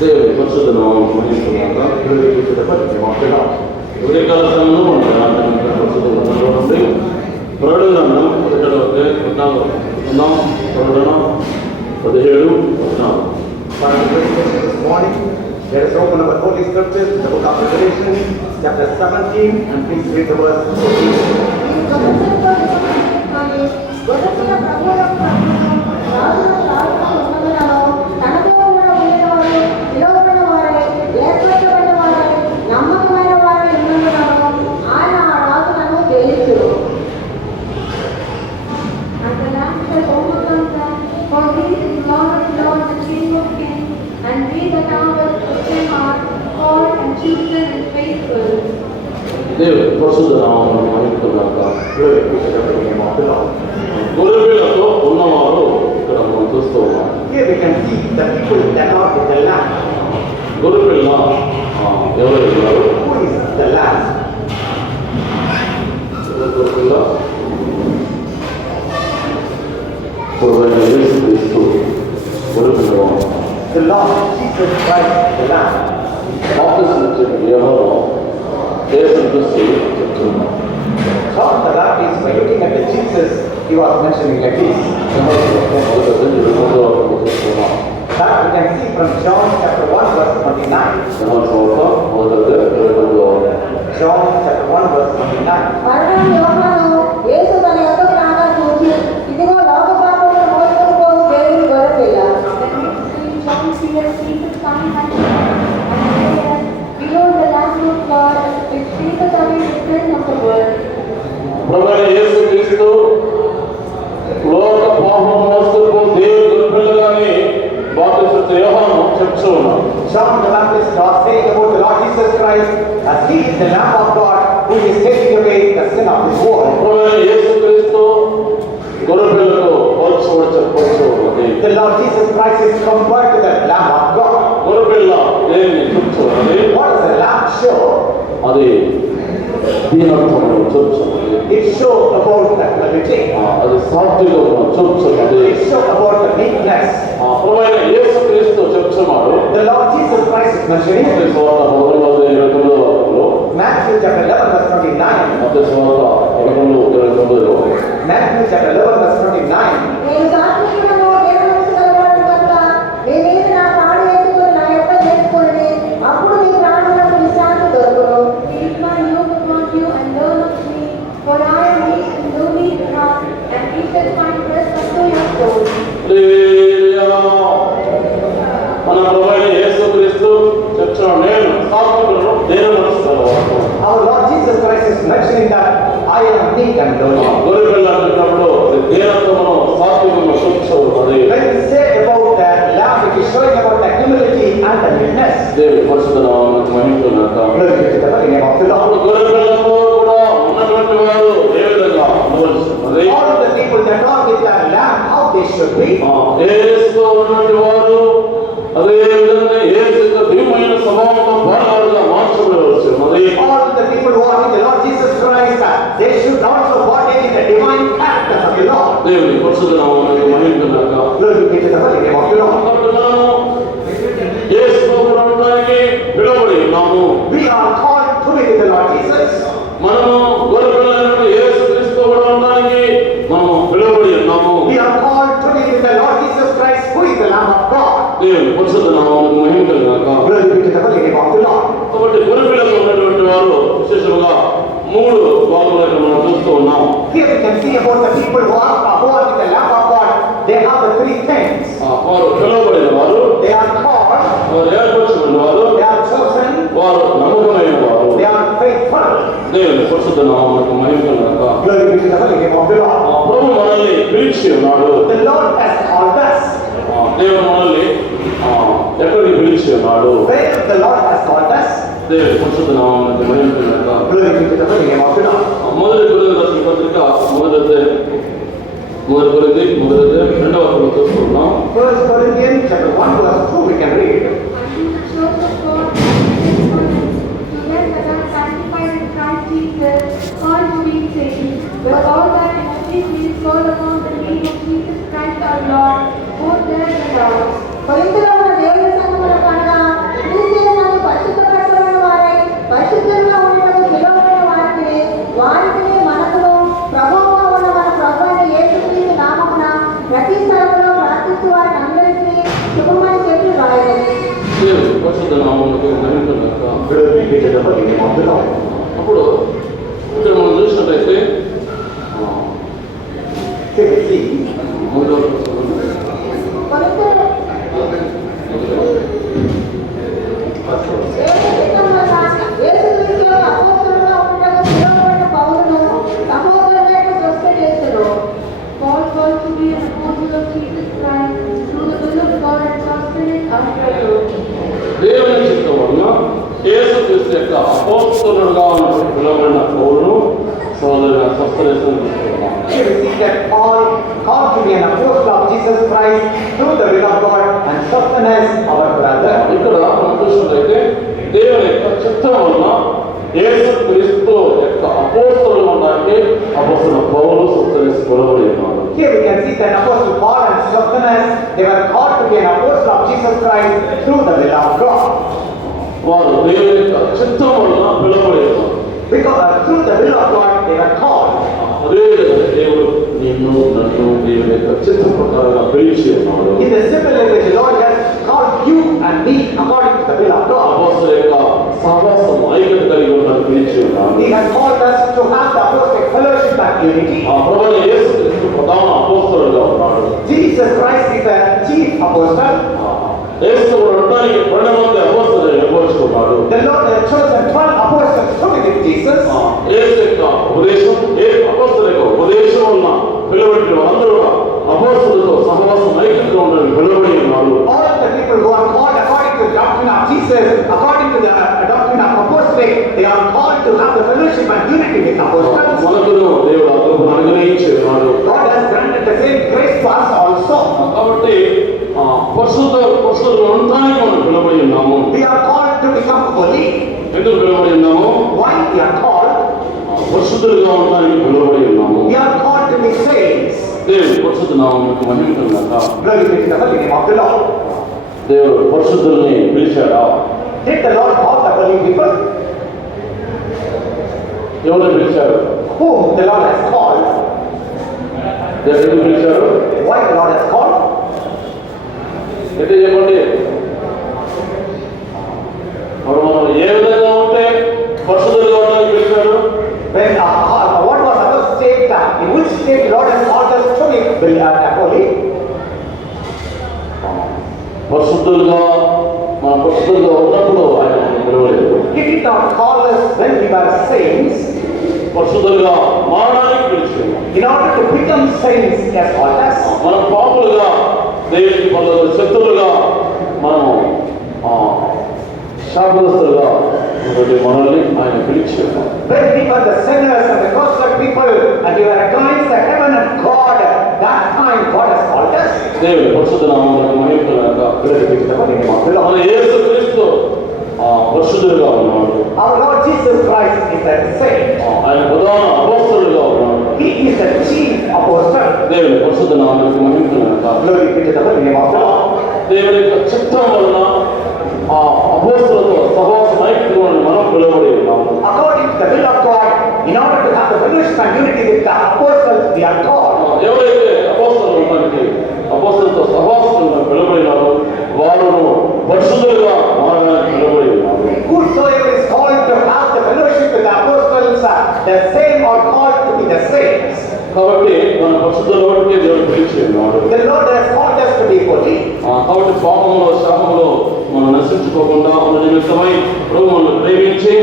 దేవుని పరిశుద్ధ నామమున మహిమకలుగాక. ఉదయకాల సమయంలో మనం పరిశుద్ధ గ్రంథంలో నుండి ప్రకటన గ్రంథం 11వ అధ్యాయం 14. Let us open our Holy Scriptures, the book of Revelation, chapter 17, and please read the verse 14. దేవుని పరిశుద్ధ నామమున మహిమకలుగాక. గొర్రెపిల్లతో ఉన్నవారు ఇక్కడ మనం చూస్తూ ఉన్నాం. Here we can see the people that are with the Lamb. గొర్రెపిల్ల ఎవరు ఉన్నారు? Who is the Lamb? గొర్రెపిల్ల యేసుక్రీస్తు గొర్రెపిల్ల. The Lord Jesus Christ, the Lamb. బాప్తిసం ఇచ్చే యోహాను యేసుక్రీస్తు చెప్తున్నాడు. John the Baptist, by looking at the Jesus, he was mentioning like this. That we can see from John chapter 1 verse 29. John chapter 1 verse 29. ప్రభువైన యేసుక్రీస్తు లోక పాపం మోసుకు దేవుని గొర్రెపిల్లగాని బాప్తిసం ఇచ్చే యోహాను చెప్తూ ఉన్నాడు. John the Baptist was saying about the Lord Jesus Christ as he is the Lamb of God who is taking away the sin of this world. ప్రభువైన యేసుక్రీస్తు గొర్రెపిల్లకు పోల్చవచ్చు. The Lord Jesus Christ is compared to the Lamb of God. గొర్రెపిల్ల దేన్ని చూపుతున్నది? What does the Lamb show? అది దీనత్వమును చూపుతున్నది. It shows about the humility. అది సాత్వికమును చూపుతున్నది. It shows about the meekness. ప్రభువైన యేసుక్రీస్తు చెప్తున్నాడు. The Lord Jesus Christ is mentioning Matthew chapter 11 verse 29. Matthew chapter 11 verse 29. మన ప్రభువైన యేసుక్రీస్తు చెప్తున్నాడు, నేను సాత్వికులను నేను మనసుగలవాడు. Our Lord Jesus Christ is mentioning that I am meek and lowly. గొర్రెపిల్ల అంటున్నప్పుడు దీనత్వమును సాత్వికమును చూపుతున్నది. When we say about the Lamb, it is showing about the humility and the meekness. దేవుని పరిశుద్ధ నామమునకు మహిమకలుగాక. Glory be to the holy name of the Lord. గొర్రెపిల్లతో కూడా ఉన్నటువంటి వారు ఏ విధంగా ఉండవలసినది? All the people that are with the Lamb, how they should be. యేసుతో ఉన్నటువంటి వారు అదే విధంగా యేసు యొక్క దివ్యమైన స్వభావంతో భాగాలుగా మార్చబడవలసినది. All the people who are with the Lord Jesus Christ, they should also partake in the divine character of the Lord. దేవుని పరిశుద్ధ నామమునకు మహిమకలుగాక. Glory be to the holy name of the Lord. యేసుతో కూడా ఉండడానికి పిలువబడి ఉన్నాము. We are called to be with the Lord Jesus. మనము గొర్రెపిల్లలైన యేసుక్రీస్తుతో కూడా ఉండడానికి మనము పిలువబడి ఉన్నాము. We are called to be with the Lord Jesus Christ, who is the Lamb of God. దేవుని పరిశుద్ధ నామమునకు మహిమకలుగాక. Glory be to the holy name of the Lord. కాబట్టి గొర్రెపిల్లకు ఉన్నటువంటి వారు విశేషంగా 3 భాగాలుగా మనం చూస్తూ ఉన్నాం. Here we can see about the people who are with the Lamb of God. They have the 3 things. వారు పిలువబడిన వారు, They are called, వారు ఏర్పరచుకున్న వారు, they are chosen, వారు నమ్మకమైన వారు. they are faithful. దేవుని పరిశుద్ధ నామమునకు మహిమకలుగాక. Glory be to the holy name of the Lord. ప్రభు మనల్ని పిలిచి ఉన్నాడు. The Lord has called us. దేవుడు మనల్ని ఎక్కడికి పిలిచి ఉన్నాడు? Where the Lord has called us. దేవుని పరిశుద్ధ నామమునకు మహిమకలుగాక. Glory be to the holy name of the Lord. మొదటి కొరింథీ రాసిన పత్రిక మొదటి అధ్యాయం 2వ వచనం చూస్తున్నాం. 1 Corinthians chapter 1 verse 2 we can read. And he has showed the God to them that are sanctified in కొరింథీలో ఉన్న దేవుని సంఘములకు అనగా క్రీస్తు యేసునందు పరిశుద్ధపరచబడిన వారై పరిశుద్ధంగా ఉండటకు పిలువబడిన వారికి మనకును ప్రభువుగా ఉన్న మన ప్రభువైన యేసుక్రీస్తు నామమున ప్రతి స్థలములో ప్రార్థించు వారిని అందరికీ శుభమని చెప్పి రాయలేదు. దేవుని పరిశుద్ధ నామమునకు మహిమ కలుగుగాక. Glory be to the holy name of the Lord. అప్పుడు ఇక్కడ మనం చూసినట్లయితే See, మూడవ కొరింథీలో యేసుక్రీస్తు అపోస్తలుగా ఉండటకు పిలువబడిన పౌలును సహోదరులైన స్వస్థచేస్తును. Paul called to be an apostle of Jesus Christ through the will of God and sustenance after truth. దేవుని చిత్తం వలన యేసుక్రీస్తు యొక్క అపోస్తలుడుగా ఉన్నటువంటి పిలువబడిన పౌలును సోదరుగా స్వస్థచేస్తున్న here we see that Paul called to be an apostle of Jesus Christ through the will of God and sustenance our brother. ఇక్కడ మనం చూసినట్లయితే దేవుని యొక్క చిత్తం వలన యేసుక్రీస్తు యొక్క అపోస్తలుడు అనడానికి అపోస్తలుడు పౌలు స్వస్థచేసి పిలువబడి ఉన్నారు. Here we can see that Apostle Paul and Stephanus, they were called to be an apostle of Jesus Christ through the will of God. వారు దేవుని యొక్క చిత్తం వలన పిలువబడి ఉన్నారు. Because through the will of God, they were called. అదే విధంగా దేవుడు నిన్ను నన్ను దేవుని యొక్క చిత్తం ప్రకారంగా పిలిచి ఉన్నాడు. In the simple language, the Lord has called you and me according to the will of God. అపోస్తలుల యొక్క సహవాసం ఐక్యత కలిగి ఉన్నట్టు పిలిచి ఉన్నాడు. He has called us to have the apostolic fellowship and unity. ఆ ప్రభువైన యేసుక్రీస్తు ప్రధాన అపోస్తలుడుగా ఉన్నాడు. Jesus Christ is the chief apostle. యేసు ఉండడానికి 12 మంది అపోస్తలులు ఏర్పరచుకున్నాడు. The Lord has chosen 12 apostles to be with Jesus. యేసు యొక్క ఉపదేశం అపోస్తలుల యొక్క ఉపదేశం వలన పిలువబడిన వారందరూ కూడా అపోస్తలులతో సహవాసం ఐక్యతగా ఉండాలని పిలువబడి ఉన్నారు. All the people who are called according to the doctrine of Jesus, according to the doctrine of apostolic, they are called to have the fellowship and unity with apostles. మనకును దేవుడు ఆ కృపను అనుగ్రహించి ఉన్నాడు. God has granted the same grace to us also. కాబట్టి పరిశుద్ధులు ఉండడానికి మనం పిలువబడి ఉన్నాము. We are called to become holy. ఎందుకు పిలువబడి ఉన్నాము? Why we are called? పరిశుద్ధులుగా ఉండడానికి పిలువబడి ఉన్నాము. We are called to be saints. దేవుని పరిశుద్ధ నామమునకు మహిమ కలుగుగాక. Glory be to the holy name of the Lord. దేవుడు పరిశుద్ధుల్ని పిలిచాడా? Did the Lord call the holy people? ఎవరు పిలిచారు? Whom the Lord has called? దేవుడు పిలిచారు. Why the Lord has called? అయితే చెప్పండి. మరి మనం ఏ విధంగా ఉంటే పరిశుద్ధులుగా ఉండడానికి పిలిచాడు? When what was our state? In which state the Lord has called us to be holy? పరిశుద్ధులుగా మనం పరిశుద్ధులుగా ఉన్నప్పుడు ఆయన మనల్ని పిలవలేదు. He did not call us when we were saints. పరిశుద్ధులుగా మారడానికి పిలిచాడు. In order to become saints, He has called us. మనం పాపులుగా దేవునికి పనులు శత్రులుగా మనం శాపగ్రస్తులుగా ఉన్నటువంటి మనల్ని ఆయన పిలిచాడు. When we were the sinners and the cursed people, and we were against the heaven and God, that time God has called us. దేవుని పరిశుద్ధ నామమునకు మహిమ కలుగుగాక. Glory be to the holy name of the Lord. మన యేసుక్రీస్తు పరిశుద్ధుడుగా ఉన్నాడు. Our Lord Jesus Christ is the saint. ఆయన ప్రధాన అపోస్తలుడుగా ఉన్నాడు. He is the chief apostle. దేవుని పరిశుద్ధ నామమునకు మహిమ కలుగుగాక. Glory be to the holy name of the Lord. దేవుని యొక్క చిత్తం వలన ఆ అపోస్తలులతో సహవాసం ఐక్యతగా మనం పిలువబడి ఉన్నాము. According to the will of God, in order to have the fellowship and unity with the apostles, we are called. ఎవరైతే అపోస్తలులు ఉండడానికి అపోస్తలులతో సహవాసంగా పిలువబడినారో వారును పరిశుద్ధులుగా మారడానికి పిలువబడి ఉన్నారు. Whosoever is called to have the fellowship with the apostles, the same are called to be the saints. కాబట్టి మన పరిశుద్ధులకే దేవుడు పిలిచి ఉన్నాడు. The Lord has called us to be holy. కాబట్టి పాపంలో శాపంలో మనం నశించుకోకుండా ఉన్న నిమిత్తమై ప్రభు మనల్ని ప్రేమించి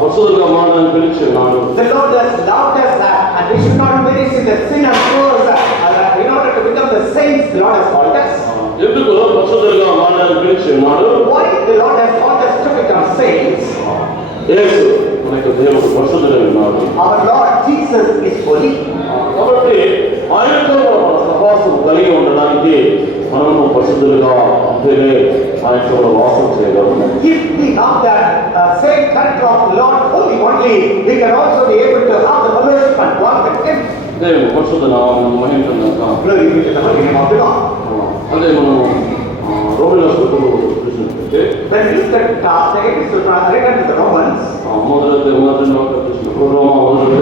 పరిశుద్ధులుగా మారడానికి పిలిచి ఉన్నాడు. The Lord has loved us and we should not perish in the sin and course. In order to become the saints, the Lord has called us. ఎందుకు పరిశుద్ధులుగా మారడానికి పిలిచి ఉన్నాడు? Why the Lord has called us to become saints? యేసు మనకు దేవుడు పరిశుద్ధుడై ఉన్నాడు. Our Lord Jesus is holy. కాబట్టి ఆయనతో మన సహవాసం కలిగి ఉండడానికి మనము పరిశుద్ధులుగా ఉంటేనే ఆయనతో వాసం చేయగలము. If we have that same character of the Lord holy only, we can also be able to have the fellowship and walk with Him. దేవుని పరిశుద్ధ నామమునకు మహిమ కలుగుగాక. Glory be to the holy name of the Lord. అదే మనం రోమిల పత్రికలో చూసినట్లయితే When we look at the epistle written to the Romans, మొదటి చూసినప్పుడు రోమా మొదటి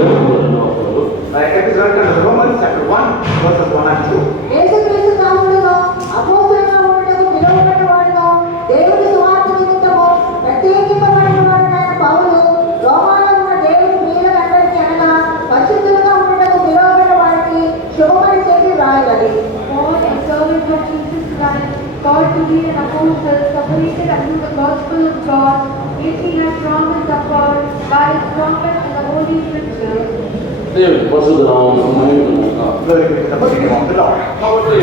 వాక్యాలు epistle written to the Romans chapter 1 verses 1 and 2. యేసుక్రీస్తు నామములో అపోస్తలుగా ఉండుటకు పిలువబడిన వాడును దేవుని సువార్త నిమిత్తము ప్రత్యేకింపబడిన వాడైన పౌలు రోమాలో ఉన్న దేవుని ప్రియులందరికీ అనగా పరిశుద్ధులుగా ఉండుటకు పిలువబడిన వారికి శుభమని చెప్పి వ్రాయగలి. Paul, a servant of Jesus Christ, called to be an apostle, separated unto the gospel of God, which he has promised afore by his prophet and the holy scriptures. దేవుని పరిశుద్ధ నామమునకు మహిమ కలుగుగాక. Glory be to the holy name of the Lord. కాబట్టి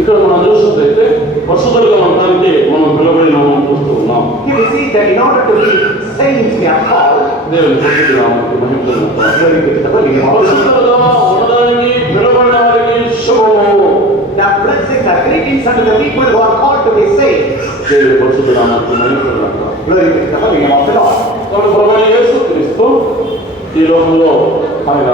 ఇక్కడ మనం చూసినట్లయితే పరిశుద్ధులుగా ఉండడానికి మనం పిలువబడిన చూస్తూ ఉన్నాం. Here we see that in order to be saints we are called. దేవుని పరిశుద్ధ నామమునకు మహిమ కలుగుగాక. Glory be to the holy name of the Lord. పరిశుద్ధులుగా ఉండడానికి పిలువబడిన వారికి శుభము. The blessings are greetings unto the people who are called to be saved. దేవుని పరిశుద్ధ నామమునకు మహిమ కలుగుగాక. Glory be to the holy name of the Lord. కాబట్టి ప్రభువైన యేసుక్రీస్తు ఈ లోకంలో ఆయన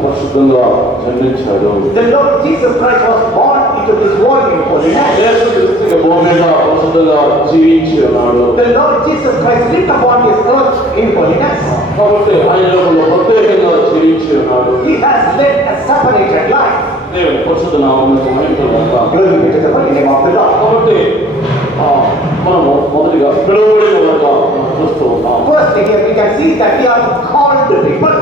పరిశుద్ధంగా జన్మించాడు. The Lord Jesus Christ was born into this world in holiness. యేసుక్రీస్తు భూమి మీద పరిశుద్ధంగా జీవించి ఉన్నాడు. The Lord Jesus Christ lived upon this earth in holiness. కాబట్టి ఆయన లోకంలో ప్రత్యేకంగా జీవించి ఉన్నాడు. He has led a separated life. దేవుని పరిశుద్ధ నామమునకు మహిమ కలుగుగాక. Glory be to the holy name of the Lord. కాబట్టి మనము మొదటిగా పిలువబడిన వారుగా చూస్తూ ఉన్నాం. First here we can see that we are called people.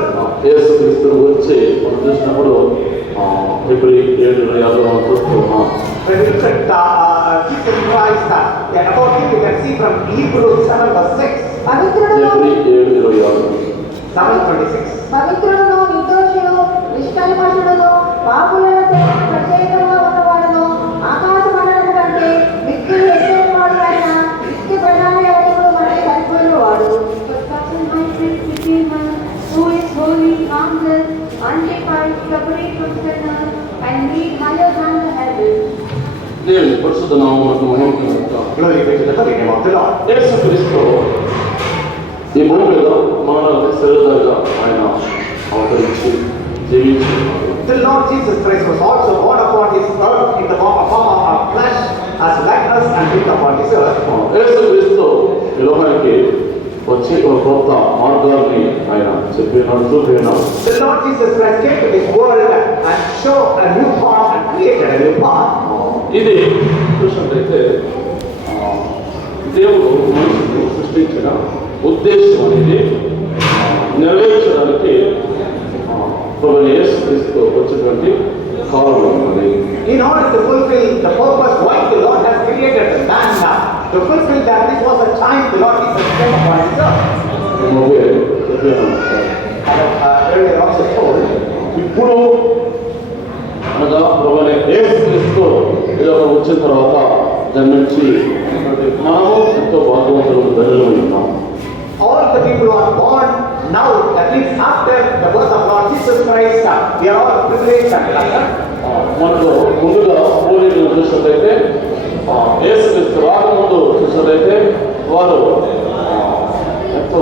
యేసుక్రీస్తు గురించి మనం చూసినప్పుడు ఫిబ్రవరి 7:26 మనం చూస్తూ ఉన్నాం. When we look at Jesus Christ, about him we can see from Hebrews 7 verse 6. పవిత్రుడును ఫిబ్రవరి 7:26 7:26. పవిత్రుడును నిర్దోషుడు నిష్కల్మషుడును పాపులను ప్రత్యేకంగా ఉన్నవాడును ఆకాశ మండలం కంటే మిక్కిలి ఎత్తైన వాడు అయిన నిత్య ప్రధాన యాజకుడు మనకి సరిపోయిన వాడు. But such a high priest became one who is holy, harmless, undefiled, separate from sinners, and made higher than the heavens. దేవుని పరిశుద్ధ నామమునకు మహిమ కలుగుగాక. Glory be to the holy name of the Lord. యేసుక్రీస్తు ఈ భూమి మీద మానవ శరీరంగా ఆయన అవతరించి జీవించి ఉన్నాడు. The Lord Jesus Christ was also born upon this earth in the form of flesh as like us and lived upon this earth. యేసుక్రీస్తు ఈ లోకానికి వచ్చి ఒక కొత్త మార్గాన్ని ఆయన చెప్పినాడు, చూపినాడు. The Lord Jesus Christ came to this world and showed a new path and created a new path. ఇది చూసినట్లయితే దేవుడు మనిషిని సృష్టించిన ఉద్దేశం అనేది నెరవేర్చడానికి ప్రభువైన యేసుక్రీస్తు వచ్చినటువంటి కాలం అది. In order to fulfill the purpose why the Lord has created the man, to fulfill that this was a time the Lord Jesus came upon this earth. Okay చెప్పాను. Earlier also told, ఇప్పుడు అనగా ప్రభువైన యేసుక్రీస్తు ఈ లోకం వచ్చిన తర్వాత జన్మించి మనము ఎంతో భాగవంతులు ధనులు ఉన్నాం. all the people who are born now, that means after the birth of Lord Jesus Christ, we are all privileged and blessed. మనకు ముందుగా పూర్వీకులు చూసినట్లయితే యేసుక్రీస్తు రాకముందు చూసినట్లయితే వారు ఎంతో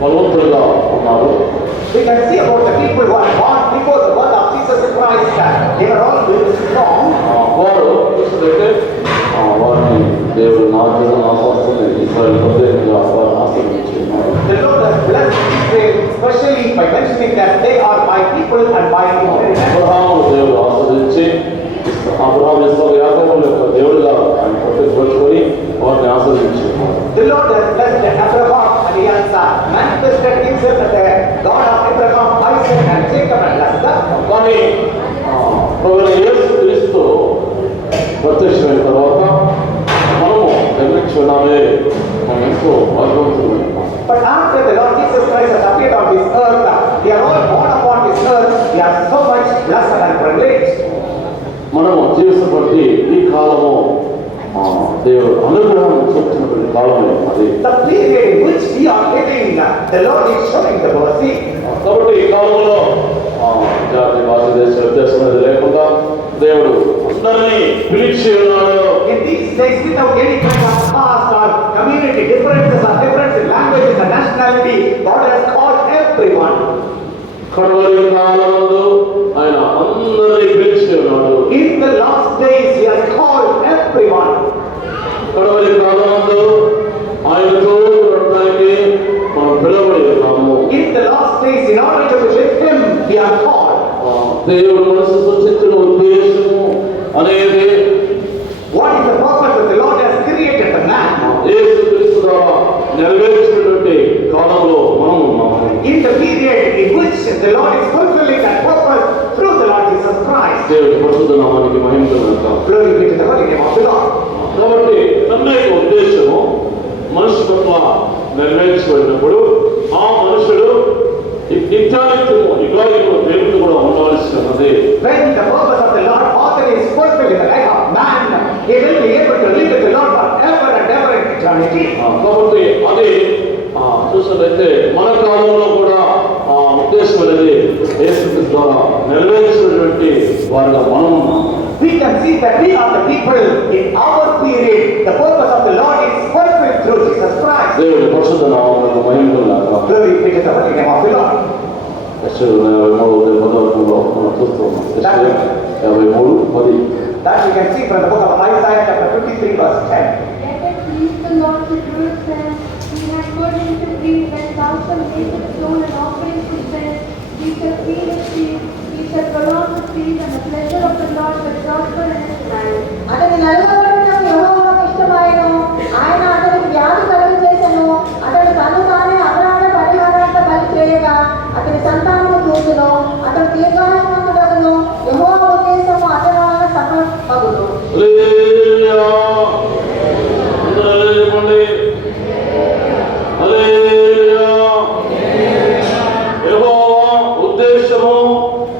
బలవంతులుగా ఉన్నారు. We can see about the people who are born before the birth of Jesus Christ, they were all very strong. వారు చూసినట్లయితే వారిని దేవుడు నా జీవన ఆశాస్త్రాన్ని ఇస్రాయేల్ ప్రత్యేకంగా వారిని ఆశీర్వదించున్నారు. The Lord has blessed Israel especially by mentioning that they are my people and my inheritance. Abraham దేవుడు ఆశీర్వదించి అబ్రహాం ఇస్సాకు యాకోబుల యొక్క దేవుడుగా ఆయన ప్రత్యేకపరుచుకొని వారిని ఆశీర్వదించున్నారు. The Lord has blessed Abraham and he has manifested himself as the God of Abraham, Isaac and Jacob and blessed them. కానీ ప్రభువైన యేసుక్రీస్తు ప్రత్యక్షమైన తర్వాత మనము జన్మించి ఉన్నామే, మనం ఎంతో భాగ్యవంతులు. But after the Lord Jesus Christ has appeared on this earth, we are all born upon this earth, we are so much blessed and privileged. మనము జీవిస్తున్నటువంటి ఈ కాలము దేవుడు అనుగ్రహం చూపించినటువంటి కాలమే అది. The period in which we are living, the Lord is showing the mercy. కాబట్టి ఈ కాలంలో జాతి భాష దేశ వ్యత్యాసం అనేది లేకుండా దేవుడు అందరినీ పిలిచి ఉన్నాడు. In these days, without any kind of caste or community differences or difference in languages and nationality, God has called everyone. కడవరి కాలమందు ఆయన అందరినీ పిలిచి ఉన్నాడు. In the last days, He has called everyone. దేవుడు మనసు సృష్టించిన ఉద్దేశము అనేది What is the purpose that the Lord has created the man? యేసుక్రీస్తు ద్వారా నెరవేర్చినటువంటి కాలంలో మనం ఉన్నాము. In the period in which the Lord is fulfilling that purpose through the Lord Jesus Christ. దేవుడి పరిశుద్ధ నామానికి మహిమ కలుగును. Glory be to the holy name of the Lord. కాబట్టి తన యొక్క ఉద్దేశము మనిషి పట్ల నెరవేర్చబడినప్పుడు ఆ మనుషుడు నిత్యానిత్యము యుగాయుగము దేవుడు కూడా ఉండవలసి ఉన్నది. When the purpose of the Lord Father is fulfilled in the life of man, he will be able to live with the Lord forever and ever in eternity. కాబట్టి అది చూసినట్లయితే మన కాలంలో కూడా ఆ ఉద్దేశం అనేది యేసుక్రీస్తు ద్వారా నెరవేర్చినటువంటి వారిగా మనం ఉన్నాం. We can see that we are the people in our period. The purpose of the Lord is fulfilled through Jesus Christ. దేవుడి పరిశుద్ధ నామమునకు మహిమ కలుగును. Glory be to the holy name of the Lord. యెషయా 53:10 మనం చూస్తున్నాం. యెషయా 53:10. That we can see from the book of Isaiah chapter 53 verse 10. Let it please the Lord to Jerusalem. He has put him to free when thou shalt make a stone and offering to sin. He shall feed his sheep. He shall prolong his peace, and the pleasure of the Lord will prosper in his land. అతని నలుగుబడిన యెహోవాకు ఇష్టమాయెను. ఆయన అతనికి వ్యాధి కలుగు చేసెను. అతడు తను తానే అపరాధ పరిహారార్థ బలి చేయగా అతని సంతానము చూచును. అతడు దీర్ఘాయుష్మంతుడగును. యెహోవా ఉద్దేశము అతని వలన సఫలమగును. హల్లెలూయా. అందరూ చెప్పండి. హల్లెలూయా. యెహోవా ఉద్దేశము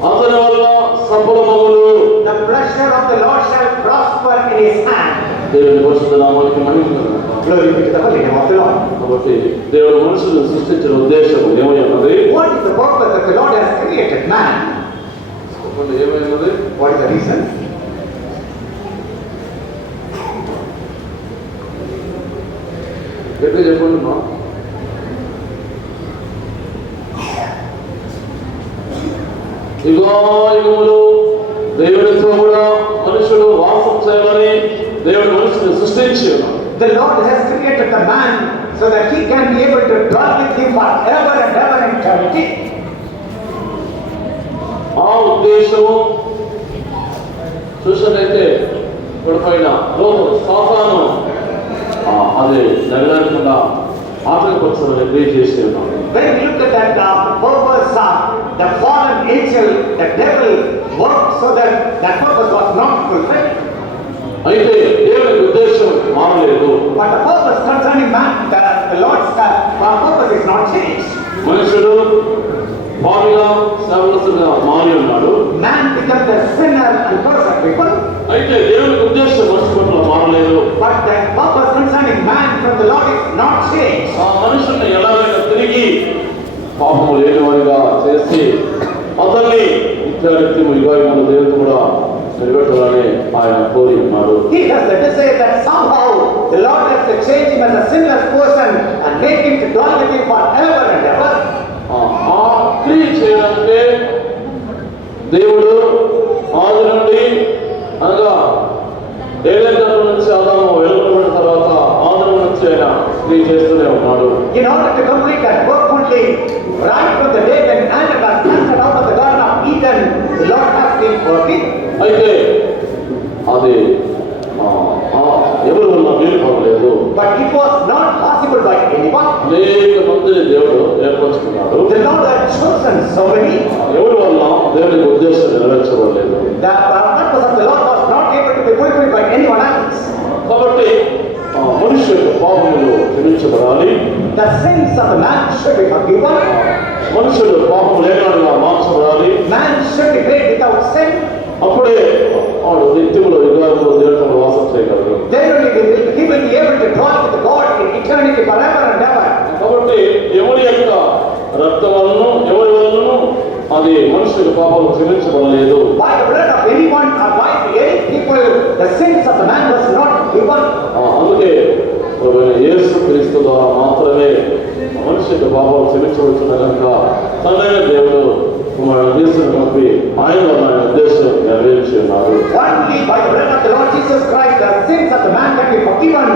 అతని వల్ల సఫలమగును. The pleasure of the Lord shall prosper in his hand. దేవుని పరిశుద్ధ నామానికి మహిమ కలుగును. Glory be to the holy name of the Lord. కాబట్టి దేవుడు మనుషులను సృష్టించిన ఉద్దేశం ఏమైనది? What is the purpose that the Lord has created man? చెప్పండి, ఏమైనది? What is the reason? ఎట్లా చెప్పండి మా యుగాయుగములు దేవుడితో కూడా మనుషుడు వాసం చేయాలని దేవుడు మనుషుని సృష్టించి ఉన్నాడు. The Lord has created the man so that he can be able to dwell with him forever and ever in eternity. ఆ ఉద్దేశము చూసినట్లయితే పడిపోయిన లోపల సాతాను అది నెరవేరకుండా ఆటంకపరచమని ప్రే చేసి ఉన్నాడు. When we look at that purpose, the fallen angel, the devil worked so that that purpose was not fulfilled. అయితే దేవుని ఉద్దేశం మారలేదు. But the purpose concerning man, the Lord's purpose is not changed. మనుషుడు పాపిగా శాపగ్రస్తుడిగా మారి ఉన్నాడు. Man becomes a sinner and cursed people. అయితే దేవుని ఉద్దేశం మనిషి పట్ల మారలేదు. But the purpose concerning man from the Lord is not changed. ఆ మనుషుల్ని ఎలాగైనా తిరిగి పాపము లేనివారిగా చేసి అతన్ని నిత్యానిత్యము యుగాయుగములు దేవుడు కూడా నిలబెట్టాలని ఆయన కోరి ఉన్నాడు. He has the desire that somehow the Lord has to change him as a sinless person and make him to dwell with him forever and ever. ఆ క్రియ చేయడానికే దేవుడు ఆది నుండి అనగా ఏదైనా నుంచి ఆదాము వెలువడిన తర్వాత ఆదాము నుంచి ఆయన క్రియ చేస్తూనే ఉన్నాడు. In order to complete that work fully, right from the day when Adam was cast out of the Garden of Eden, the Lord has been working. అయితే అది ఎవరి వల్ల వీలు పడలేదు. But it was not possible by anyone. అనేక మందిని దేవుడు ఏర్పరచుకున్నాడు. The Lord had chosen so many. ఎవరి వల్ల దేవుని ఉద్దేశం నెరవేర్చబడలేదు. The purpose of the Lord was not able to be fulfilled by anyone else. కాబట్టి మనిషి యొక్క పాపములు క్షమించబడాలి. The sins of the man should be forgiven. మనుషుడు పాపం లేనివాడుగా మార్చబడాలి. Man should be made without sin. అప్పుడే వాడు నిత్యములో యుగాయుగములు దేవుడితో వాసం చేయగలడు. Then only he will be able to dwell with God in eternity forever and ever. కాబట్టి ఎవరి యొక్క రక్తం వలన ఎవరి వలనను అది మనుషుల పాపాలు క్షమించబడలేదు. By the blood of anyone or by any people, the sins of the man was not given. అందుకే యేసుక్రీస్తు ద్వారా మాత్రమే మనిషి యొక్క పాపాలు క్షమించవచ్చున్న కనుక తండ్రైన దేవుడు యేసుని పంపి ఆయన ఆయన ఉద్దేశం నెరవేర్చి ఉన్నారు. Only by the blood of the Lord Jesus Christ, the sins of the man can be forgiven.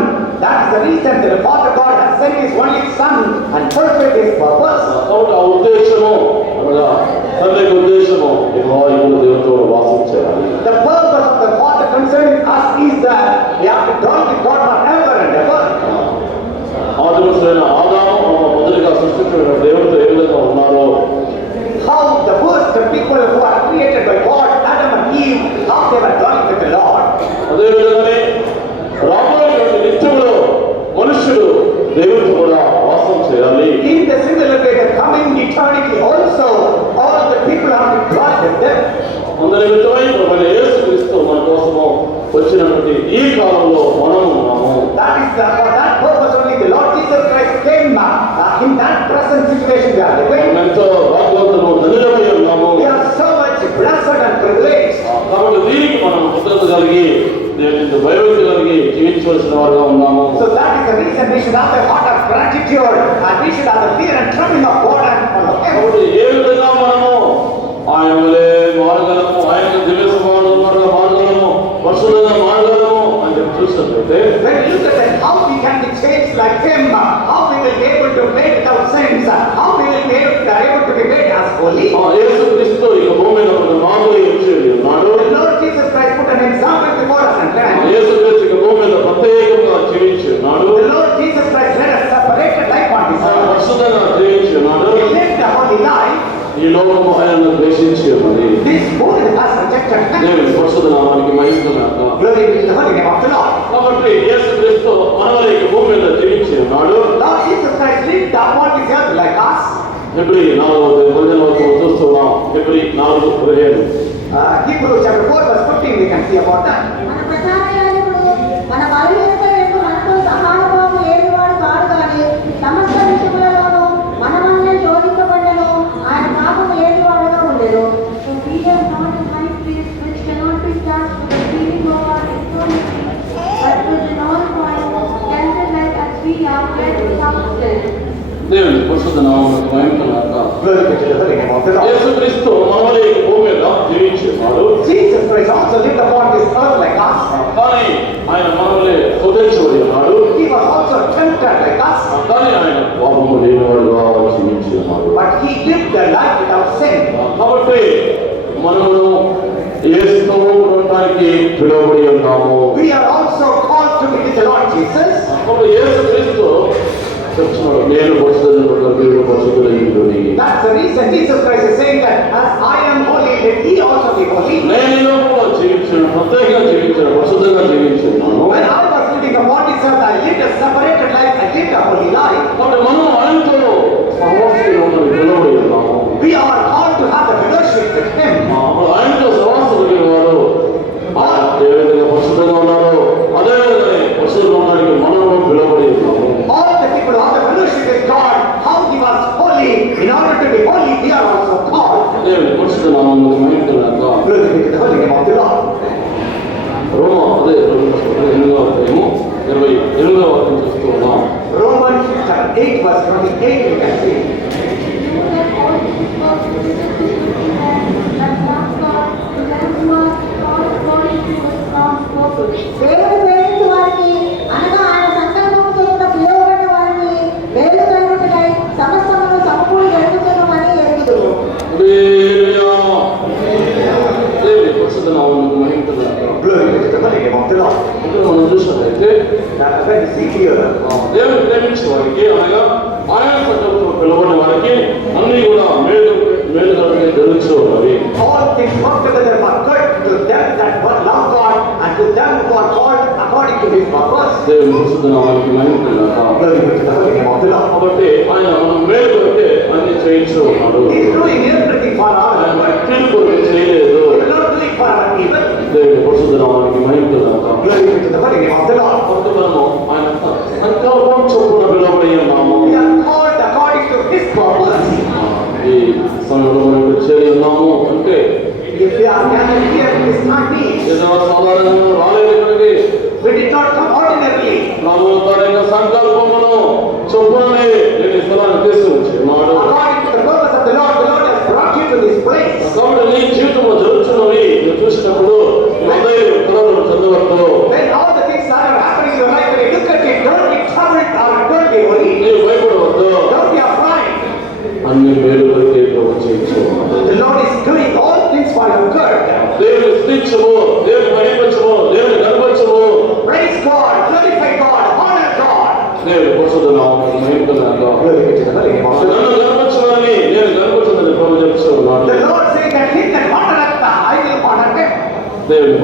That is the reason that the Father God has sent His only Son and fulfilled His purpose. కాబట్టి ఆ ఉద్దేశము అనగా తండ్రి యొక్క ఉద్దేశము యెహోవా ఇప్పుడు దేవునితో వాసం చేయాలి. The purpose of the Father concerning us is that we have to dwell with God forever and ever. ఆదిమస్తుడైన ఆదాము మొదటిగా సృష్టించిన దేవునితో ఏ విధంగా ఉన్నారో, How the first people who are created by God, Adam and Eve, how they were dwelling with the Lord. అదే విధంగానే రాబోయేటువంటి నిత్యములో మనుష్యుడు దేవునితో కూడా వాసం చేయాలి. In the similar way, the coming eternity also, all the people have to dwell with them. అందరి నిమిత్తమై ప్రభువైన యేసుక్రీస్తు మన కోసము వచ్చినటువంటి ఈ కాలంలో మనము ఉన్నాము. That is for that purpose only the Lord Jesus Christ came in that present situation we are living. మనం ఎంతో భాగ్యవంతులము, ధన్యులమై ఉన్నాము. We are so much blessed and privileged. కాబట్టి దీనికి మనం కృతజ్ఞత కలిగి దేవునికి భయభక్తి కలిగి జీవించవలసిన వారుగా ఉన్నాము. So that is the reason we should have a heart of gratitude and we should have the fear and trembling of God and follow Him. కాబట్టి ఏ విధంగా మనము ఆయన వలె మారగలము, ఆయన దివ్య స్వభావం మారగలము, పరిశుద్ధంగా మారగలము అని చెప్పి చూసినట్లయితే, When you look at that, how we can be changed like Him, how we will be able to make without sins, how we will be able to be made as holy. యేసుక్రీస్తు ఇక భూమి మీద ఒక మాదిరి ఇచ్చి ఉన్నాడు. The Lord Jesus Christ put an example before us and planned. యేసుక్రీస్తు ఇక భూమి మీద ప్రత్యేకంగా జీవించి ఉన్నాడు. The Lord Jesus Christ led a separated life on His ఆయన own. పరిశుద్ధంగా జీవించి ఉన్నాడు. He lived a holy life. ఈ లోకము ఆయనను ద్వేషించి ఉన్నది. This world has rejected Him. దేవుని పరిశుద్ధ నామానికి మహిమ గాక. Glory be to the holy name of the Lord. కాబట్టి యేసుక్రీస్తు మనవలే ఇక భూమి మీద జీవించి ఉన్నాడు. Lord Jesus Christ lived upon this earth like us. Hebrew 4:15 చూస్తున్నాం. Hebrew 4:15. Hebrews chapter 4 verse 15 we can see about that. మన ప్రధానయాజకుడు మన బలహీనత యందు మనతో సహానుభావం లేనివాడు కాడు గాని సమస్త విషయములలోనూ మనమన్నే శోధింపబడెను, ఆయన పాపం లేనివాడుగా ఉండెను. So we have not a high priest which cannot be touched with the feeling of our infirmity, but with an all powerful, tempted like as we are, yet without sin. దేవుని పరిశుద్ధ నామానికి మహిమ గాక. Glory be to the holy name of the Lord. యేసుక్రీస్తు మనవలే ఇక భూమి మీద జీవించి ఉన్నాడు. Jesus Christ also lived upon this earth like us. కానీ ఆయన మనవలే శోధించబడి ఉన్నాడు. He was also tempted like us. కానీ ఆయన పాపము లేనివాడుగా జీవించి ఉన్నాడు. But He lived a life without sin. కాబట్టి మనము యేసుతో ఉండడానికి పిలువబడి ఉన్నాము. We are also called to be with the Lord Jesus. అప్పుడు యేసుక్రీస్తు చెప్తున్నాడు, నేను పరిశుద్ధుడైన మీరు పరిశుద్ధులైయుండుడి. That's the reason Jesus Christ is saying that as I am holy, let ye also be holy. నేను ఈ లోకంలో జీవించిన, ప్రత్యేకంగా జీవించిన, పరిశుద్ధంగా జీవించున్నాను. When I was living upon this earth, I lived a separated life, I lived a holy life. కాబట్టి మనం ఆయనతో సహవాసంగా ఉన్నది పిలువబడి ఉన్నాము. We are called to have a fellowship with Him. అప్పుడు ఆయనతో సహవాసం కలిగిన వారు ఏ విధంగా పరిశుద్ధంగా ఉన్నారో అదే విధంగా పరిశుద్ధంగా ఉండడానికి మనము పిలువబడి ఉన్నాము. All the people who have a fellowship with God, how He was holy, in order to be holy, we are also called. దేవుని పరిశుద్ధ నామమునకు మహిమ కలుగుగాక. Glory be to the holy name of the Lord. రోమా 28వ వాక్యం చూస్తూ ఉన్నాం. Romans chapter 8 verse 28 we can see. You that all things work together to good to them that love God, to them who are called according to His purpose. దేవుడు ప్రేమించు వారికి అనగా ఆయన సంకల్పము చొప్పున పిలువబడిన వారికి మేలు కలుగుటకై సమస్తమును సమకూడి జరుగుతున్నమని ఎరుగుదురు. హల్లెలూయా. దేవుని పరిశుద్ధ నామమునకు మహిమ కలుగుగాక. Glory be to the holy name of the Lord. ఇక్కడ మనం చూసినట్లయితే When we see here, దేవుని ప్రేమించే వారికి అనగా ఆయన సంకల్పంలో పిలువబడిన వారికి అన్ని కూడా మేలుగా జరుగుతూ ఉన్నవి. all things work together for good to them that love God and to them who are called according to His purpose. దేవుని పరిశుద్ధ నామమునకు మహిమ కలుగుగాక. Glory be to the holy name of the Lord. కాబట్టి ఆయన మనం మేలు కొరకే అన్ని చేయించు ఉన్నాడు. He is doing everything for our ఆయన good. కీడు కొరకు చేయలేదు. He will not do it for our evil. దేవుని పరిశుద్ధ నామమునకు మహిమ కలుగుగాక. Glory be to the holy name of the Lord. కాబట్టి మనము ఆయన సంకల్పం చొప్పున పిలువబడి ఉన్నాము. We are called according to His purpose. ఈ సమయంలో మనం ఇక్కడ చేరి ఉన్నాము అంటే If we are gathered here, it is not me. ఏదో సాధారణంగా రాలేదు ఇక్కడికి. We did not come ordinarily. ప్రభు తన యొక్క సంకల్పమును చొప్పుననే నేను ఈ స్థలాన్ని తీసుకొచ్చి ఉన్నాడు. According to the purpose of the Lord has brought you to this place. కాబట్టి నీ జీవితంలో జరుగుతున్నవి నువ్వు చూసినప్పుడు హృదయం కలవరం చెందవద్దు. When all the things that are happening in your life, when you look at it, don't be troubled or don't be worried. నీవు భయపడవద్దు. Don't be afraid. అన్ని మేలు కొరకే ప్రభు చేయించు. The Lord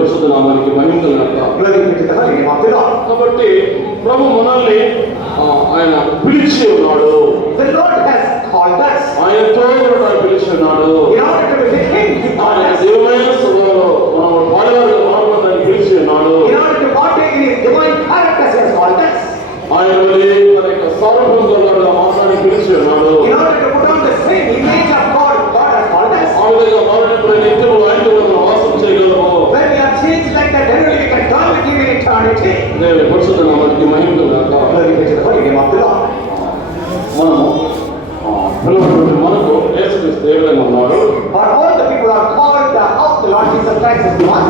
పరిశుద్ధ నామానికి మహిమ కలుగుగాక. Glory be to the holy name of the Lord. కాబట్టి ప్రభు మనల్ని ఆయన పిలిచి ఉన్నాడు. The Lord has called us. ఆయనతో కూడా పిలిచి ఉన్నాడు. In order to be with Him, He called ఆయన us. దేవుడైన స్వభావంలో మనం పాడేవారుగా మారమని పిలిచి ఉన్నాడు. In order to partake in His divine characters, He has called us. ఆయన వలె తన యొక్క సార్వభౌమ గలవాడుగా మాట్లాడి పిలిచి ఉన్నాడు. In order to put on the same image of God, God has called us. ఆ విధంగా మారినప్పుడు నిత్యము ఆయనతో మనం వాసం చేయగలము. When we are changed like that, then only we can join with Him in eternity. దేవుని పరిశుద్ధ నామానికి మహిమ కలుగుగాక. Glory be to the holy name of the Lord. మనము పిలువబడిన మనకు యేసుక్రీస్తు ఏ విధంగా ఉన్నాడు? For all the people are called of the Lord Jesus Christ is the one.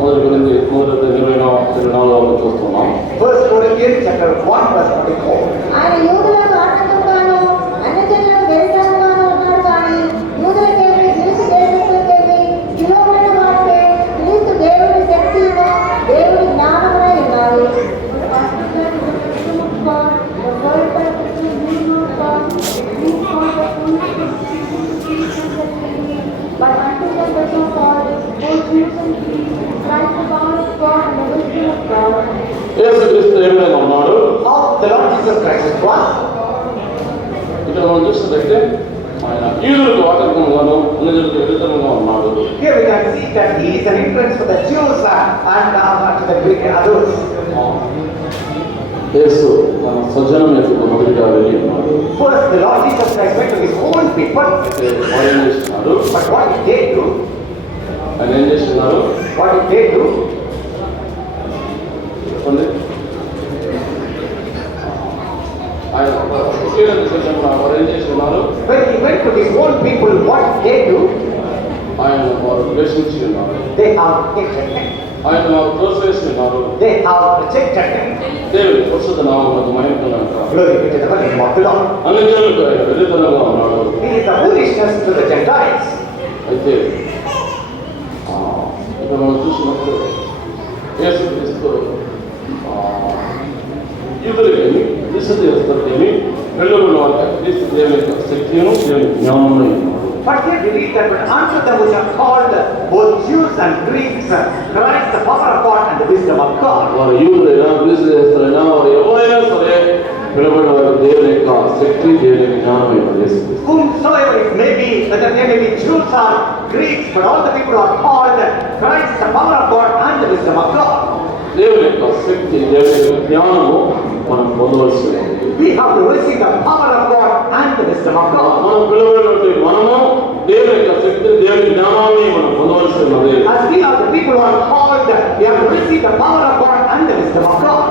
మొదటి గురించి 24 చూస్తున్నాం. 1 Corinthians chapter 1 verse 44. ఆయన యూదులకు ఆనందంగాను అన్యజనులకు వ్యర్థంగాను ఉన్నాడు కానీ యూదులకేమి గ్రీసు దేశస్తులకేమి పిలువబడిన వారికే క్రీస్తు దేవుని శక్తియును దేవుని జ్ఞానమునై ఉన్నాడు. But unto them that are called, both Jews and Greeks, Christ the power of God and the wisdom of God. యేసుక్రీస్తు ఏ విధంగా ఉన్నాడు? How the Lord Jesus Christ is one. ఇక్కడ మనం చూసినట్లయితే ఆయన యూదులకు ఆటంకంగాను అన్యజనులకు విరుద్ధంగా ఉన్నాడు. Here we can see that He is an influence for the Jews and to the Greek others. యేసు తన స్వజనం యొక్క మొదటిగా వెళ్ళి ఉన్నాడు. First, the Lord Jesus Christ went to His own people. ఆయన ఏం చేస్తున్నారు? But what did they do? ఆయన ఏం చేస్తున్నారు? What did they do? చెప్పండి. ఆయన వారు ఏం చేస్తున్నారు? When He went to His own people, what did they do? ఆయన వారు ద్వేషించి ఉన్నారు. They have hated Him. ఆయన వారు త్రోసివేస్తున్నారు. They have rejected Him. దేవుని పరిశుద్ధ నామమునకు మహిమ కలుగుగాక. Glory be to the holy name of the Lord. అన్యజనులకు ఆయన విరుద్ధంగా ఉన్నాడు. He is the foolishness to the Gentiles. అయితే ఇక్కడ మనం చూసినప్పుడు యేసుక్రీస్తు యూదులకేమి క్రీస్తు దేవతలకేమి వెళ్ళబడిన వారికి క్రీస్తు దేవుని యొక్క శక్తిను దేవుని జ్ఞానమును ఉన్నాడు. But here we read that when unto them which are called both Jews and Greeks, Christ the power of God and the wisdom of God. వారు యూదులైనా క్రీస్తు దేవతలైనా వారు ఎవరైనా సరే పిలువబడిన వారి దేవుని యొక్క శక్తి దేవుని జ్ఞానమై యేసుక్రీస్తు. Whomsoever it may be, whether they may be Jews or Greeks, but all the people are called Christ the power of God and the wisdom of God. దేవుని యొక్క శక్తి దేవుని యొక్క జ్ఞానము మనం పొందవలసి ఉంది. We have to receive the power of God and the wisdom of God. మనం పిలువబడినటువంటి మనము దేవుని యొక్క శక్తి దేవుని జ్ఞానాన్ని మనం పొందవలసి ఉన్నది. As we are the people who are called, we have to receive the power of God and the wisdom of God.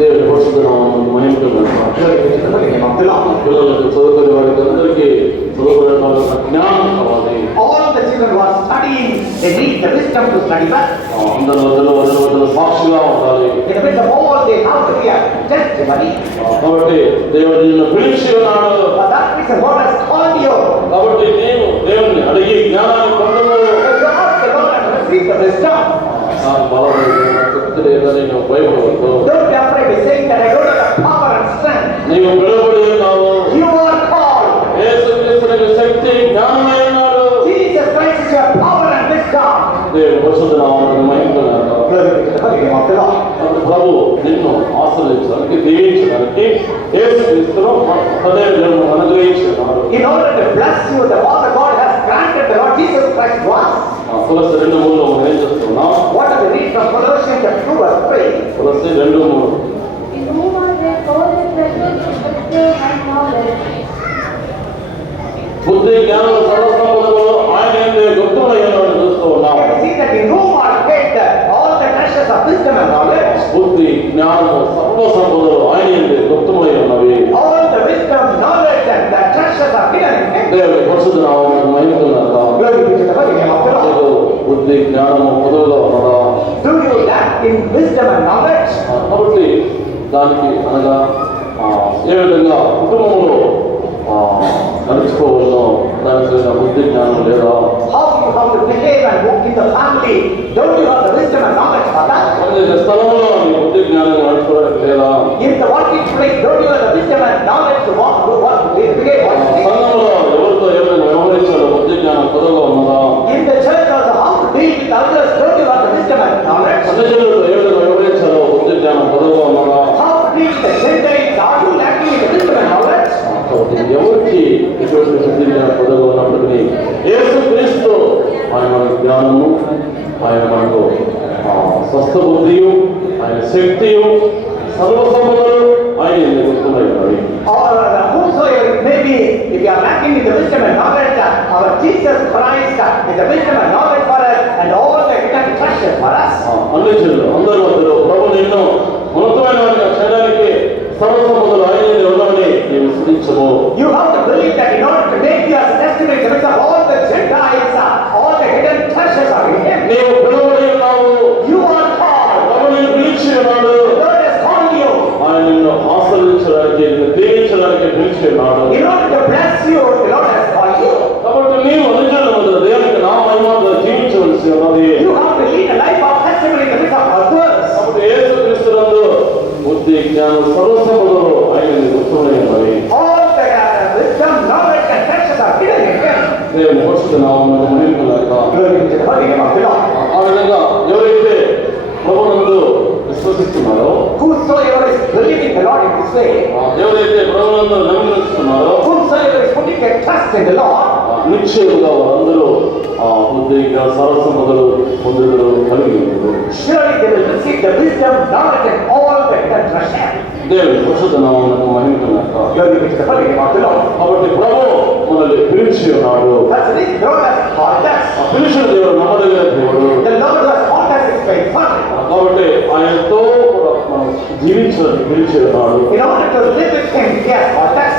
దేవుని పరిశుద్ధ నామమునకు మహిమ కలుగుగాక. Glory be to the holy name of the Lord. పిల్లలకు చదువుకునే వారికి అందరికీ చదువుకునే జ్ఞానం కావాలి. All the children who are studying, they need the wisdom to study well. అందరి వద్దలో సాక్షిగా ఉండాలి. In the midst of all, they have to be a testimony. కాబట్టి దేవుడు నిన్ను పిలిచి ఉన్నాడు. For that reason, God has called you. కాబట్టి నేను దేవుని అడిగి జ్ఞానాన్ని పొందను. If you ask the Lord and receive the wisdom, నాకు బలమైన శక్తి లేదని నువ్వు భయపడవద్దు. don't be afraid of saying that I don't have the power and strength. నీవు పిలువబడి ఉన్నావు. You are called. యేసుక్రీస్తు శక్తి జ్ఞానమై ఉన్నాడు. Jesus Christ is your power and wisdom. దేవుని పరిశుద్ధ నామమునకు మహిమ కలుగుగాక. Glory be to the holy name of the Lord. ప్రభు నిన్ను ఆశ్రయించడానికి దీవించడానికి యేసుక్రీస్తును హృదయం అనుగ్రహించున్నాడు. In order to bless you, the Father God has granted the Lord Jesus Christ to us. కొలస్సీ 2:3 మనం ఏం చేస్తున్నాం? What are the read from Colossians chapter 2 verse 3? కొలస్సీ 2:3 In whom are there all the treasures of wisdom and knowledge. బుద్ధి జ్ఞానం సర్వసంపదలు ఆయన యందే గుప్తమయ్యాలని చూస్తూ ఉన్నాం. You see that in whom are hid all the treasures of wisdom and knowledge. బుద్ధి జ్ఞానము సర్వసంపదలు ఆయన యందే గుప్తమై ఉన్నవి. All the wisdom, knowledge and the treasures are hidden in him. దేవుని పరిశుద్ధ నామమునకు మహిమ కలుగుగాక. Glory be to the holy name of the Lord. నీకు బుద్ధి జ్ఞానము పొదువుగా ఉన్నదా? Do you lack in wisdom and knowledge? కాబట్టి దానికి అనగా ఏ విధంగా కుటుంబంలో నడుచుకోవాలో దానికి బుద్ధి జ్ఞానం లేదా? How you have to behave and walk in the family? Don't you have the wisdom and knowledge for that? స్థలంలో నీ బుద్ధి జ్ఞానం నడుచుకోవడానికి లేదా? In the working place, don't you have the wisdom and knowledge to walk, to behave? సంఘంలో ఎవరితో ఏమైనా వ్యవహరించాలో బుద్ధి జ్ఞానం పొదవుగా ఉన్నదా? In the church also, how to deal with others? Don't you have the wisdom and అన్యజనులు ఏ విధంగా వివరించాలో బుద్ధి జ్ఞానం పొందగా ఉన్నారా? How big the Gentiles are you lacking in the wisdom and knowledge? కాబట్టి ఎవరికి ఎటువంటి బుద్ధి జ్ఞానం పొందగా ఉన్నప్పటికీ యేసు క్రీస్తు ఆయన మనకు జ్ఞానము, ఆయన మనకు స్వస్థ బుద్ధియు, ఆయన శక్తియు, సర్వసంపదలు ఆయన గుర్తున్నాయి. Or whomsoever it may be, if you are lacking in the wisdom and knowledge, our Jesus Christ is the wisdom and knowledge for us and all the hidden treasures for us. అన్యజనులు అందరి మధ్యలో ప్రభు నిన్ను ఉన్నతమైన వారిగా చేయడానికి సర్వసంపదలు ఆయన ఉన్నవని నీవు స్తుతించము. You have to believe that in order to make you as a testimony to the all the Gentiles, all the hidden treasures are in Him. నీవు పిలువబడి ఉన్నావు, You are called. ప్రభు నిన్ను పిలిచి ఉన్నాడు, The Lord has called you. ఆయన నిన్ను ఆశీర్వదించడానికి, నిన్ను దీవించడానికి పిలిచి ఉన్నాడు. In order to bless you, the Lord has called you. కాబట్టి నీవు అన్యజనుల మధ్య దేవునికి నా మహిమతో జీవించవలసి ఉన్నది. You have to lead a life of testimony to the others. కాబట్టి యేసు క్రీస్తునందు బుద్ధి జ్ఞానం సర్వసంపదలు ఆయన గుర్తున్నాయి. మరి All the wisdom, knowledge, and treasures are hidden in Him. దేవుని పరిశుద్ధ నామమునకు మహిమ కలుగుగాక. Glory be to the holy name of the Lord. ఆ విధంగా ఎవరైతే ప్రభువునందు విశ్వసిస్తున్నారో, Whosoever is believing the Lord in this way, ఎవరైతే ప్రభువునందు నమ్మిస్తున్నారో, whosoever is putting their trust in the Lord, నిశ్చయముగా వారందరూ బుద్ధి జ్ఞాన సర్వసంపదలు పొందుదరు కలిగి ఉన్నారు. surely they will receive the wisdom, knowledge, and all the hidden treasure. దేవుని పరిశుద్ధ నామమునకు మహిమ కలుగుగాక. Glory be to the holy name of the Lord. కాబట్టి ప్రభు మనల్ని పిలిచి ఉన్నాడు. That's the reason the Lord has called us. ఆ పిలిచిన దేవుడు నమ్మదగిన దేవుడు. The Lord who has called us is faithful. కాబట్టి ఆయనతో కూడా మనం జీవించడానికి పిలిచి ఉన్నాడు. In order to live with Him, He has called us.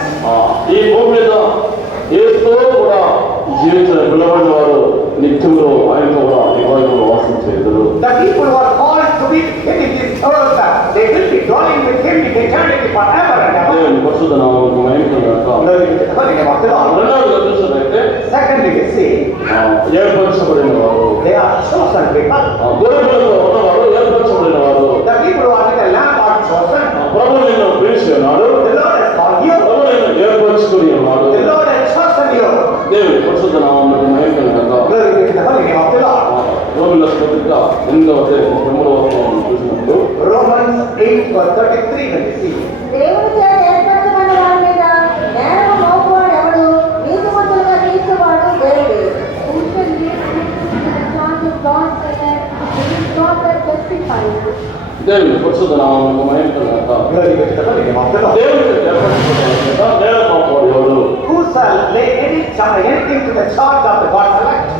ఈ భూమి మీద యేసుతో కూడా జీవించడానికి పిలవబడిన వారు నిత్యంలో ఆయనతో కూడా నివాసంలో వాసం చేయదురు. The people who are called to be with Him in this earth, they will be dwelling with Him in eternity forever and ever. దేవుని పరిశుద్ధ నామమునకు మహిమ కలుగుగాక. Glory be to the holy name of the Lord. రెండవదిగా చూసినట్లయితే Secondly, we see ఏర్పరచబడిన వారు, they are chosen people. గొర్రెలతో ఉన్నవారు ఏర్పరచబడిన వారు. The people who are with the Lamb are chosen. ప్రభు నిన్ను పిలిచి ఉన్నాడు, The Lord has called you. ప్రభు నిన్ను ఏర్పరచుకుని ఉన్నాడు. The Lord has chosen you. దేవుని పరిశుద్ధ నామమునకు మహిమ కలుగుగాక. Glory be to the holy name of the Lord. రోమిల పత్రిక 8వ అధ్యాయం 9వ వచనం చూసినప్పుడు Romans 8:33 when we see. దేవుని చేత ఏర్పరచబడిన వారి మీద నేరము మోపువాడు ఎవడు? నీతిమంతులుగా తీర్చేవాడు దేవుడే. Who shall lead to the charge of God's elect? It is God that justifies. దేవుని పరిశుద్ధ నామమునకు మహిమ కలుగుగాక. Glory be to the holy name of the Lord. దేవుని ఏర్పరచుకున్న వారి మీద నేరమోపువాడు ఎవడు? Who shall lay anything to the charge of the God's elect?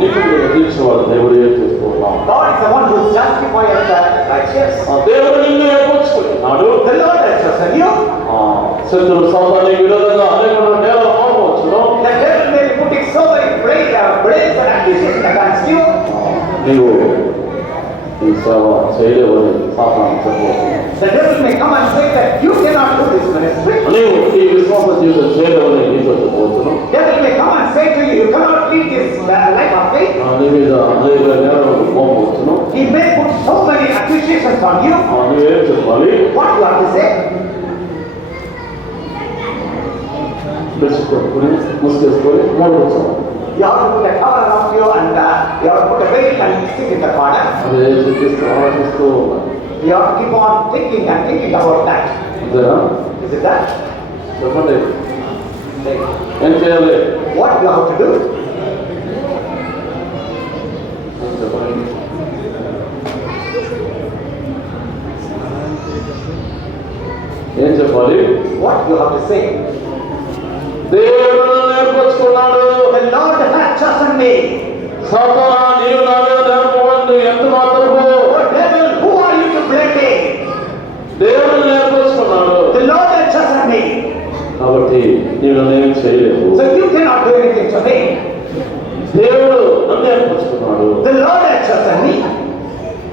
నీతిమంతులుగా తీర్చేవాడు దేవుడు ఏం చేస్తూ ఉన్నాం. God is the one who justifies the righteous. దేవుడు నిన్ను ఏర్పరచుకున్నాడు. The Lord has chosen you. శత్రువు సాతానికి విరోధంగా అనేక నేరాలు మోపవచ్చును. The devil may be putting so many blades and accusations against you. నీవు ఈ సేవ చేయలేవని సాతాను చెప్పవచ్చు. The devil may come and say that you cannot do this ministry. నీవు ఈ విశ్వాస జీవితం చేయలేవని నీతో చెప్పవచ్చును. Devil may come and say to you, you cannot lead this life of faith. నీ మీద అనేక నేరాలు మోపవచ్చును. He may put so many accusations on you. నువ్వేం చెప్పాలి? What you have to say? పెట్టుకొని ముసుకేసుకొని మూడవచ్చు. You have to put a cover around you and you have to put a veil and stick in the corner. అదే చూపిస్తూ ఆలోచిస్తూ ఉన్నాను. You have to keep on thinking and thinking about that. అంతేనా? Is it that? చెప్పండి ఏం చేయాలి? What you have to do? చెప్పండి. ఏం చెప్పాలి? What you have to say? దేవుడు నన్ను ఏర్పరచుకున్నాడు. The Lord has chosen me. సాతానా నీవు నా మీద నేర్పబడి ఎంత మాత్రము? Oh devil, who are you to blame me? దేవుడు నేర్పరచుకున్నాడు. The Lord has chosen me. కాబట్టి నీవు నన్ను ఏం చేయలేవు. So you cannot do anything to me. దేవుడు నన్ను ఏర్పరచుకున్నాడు. The Lord has chosen me.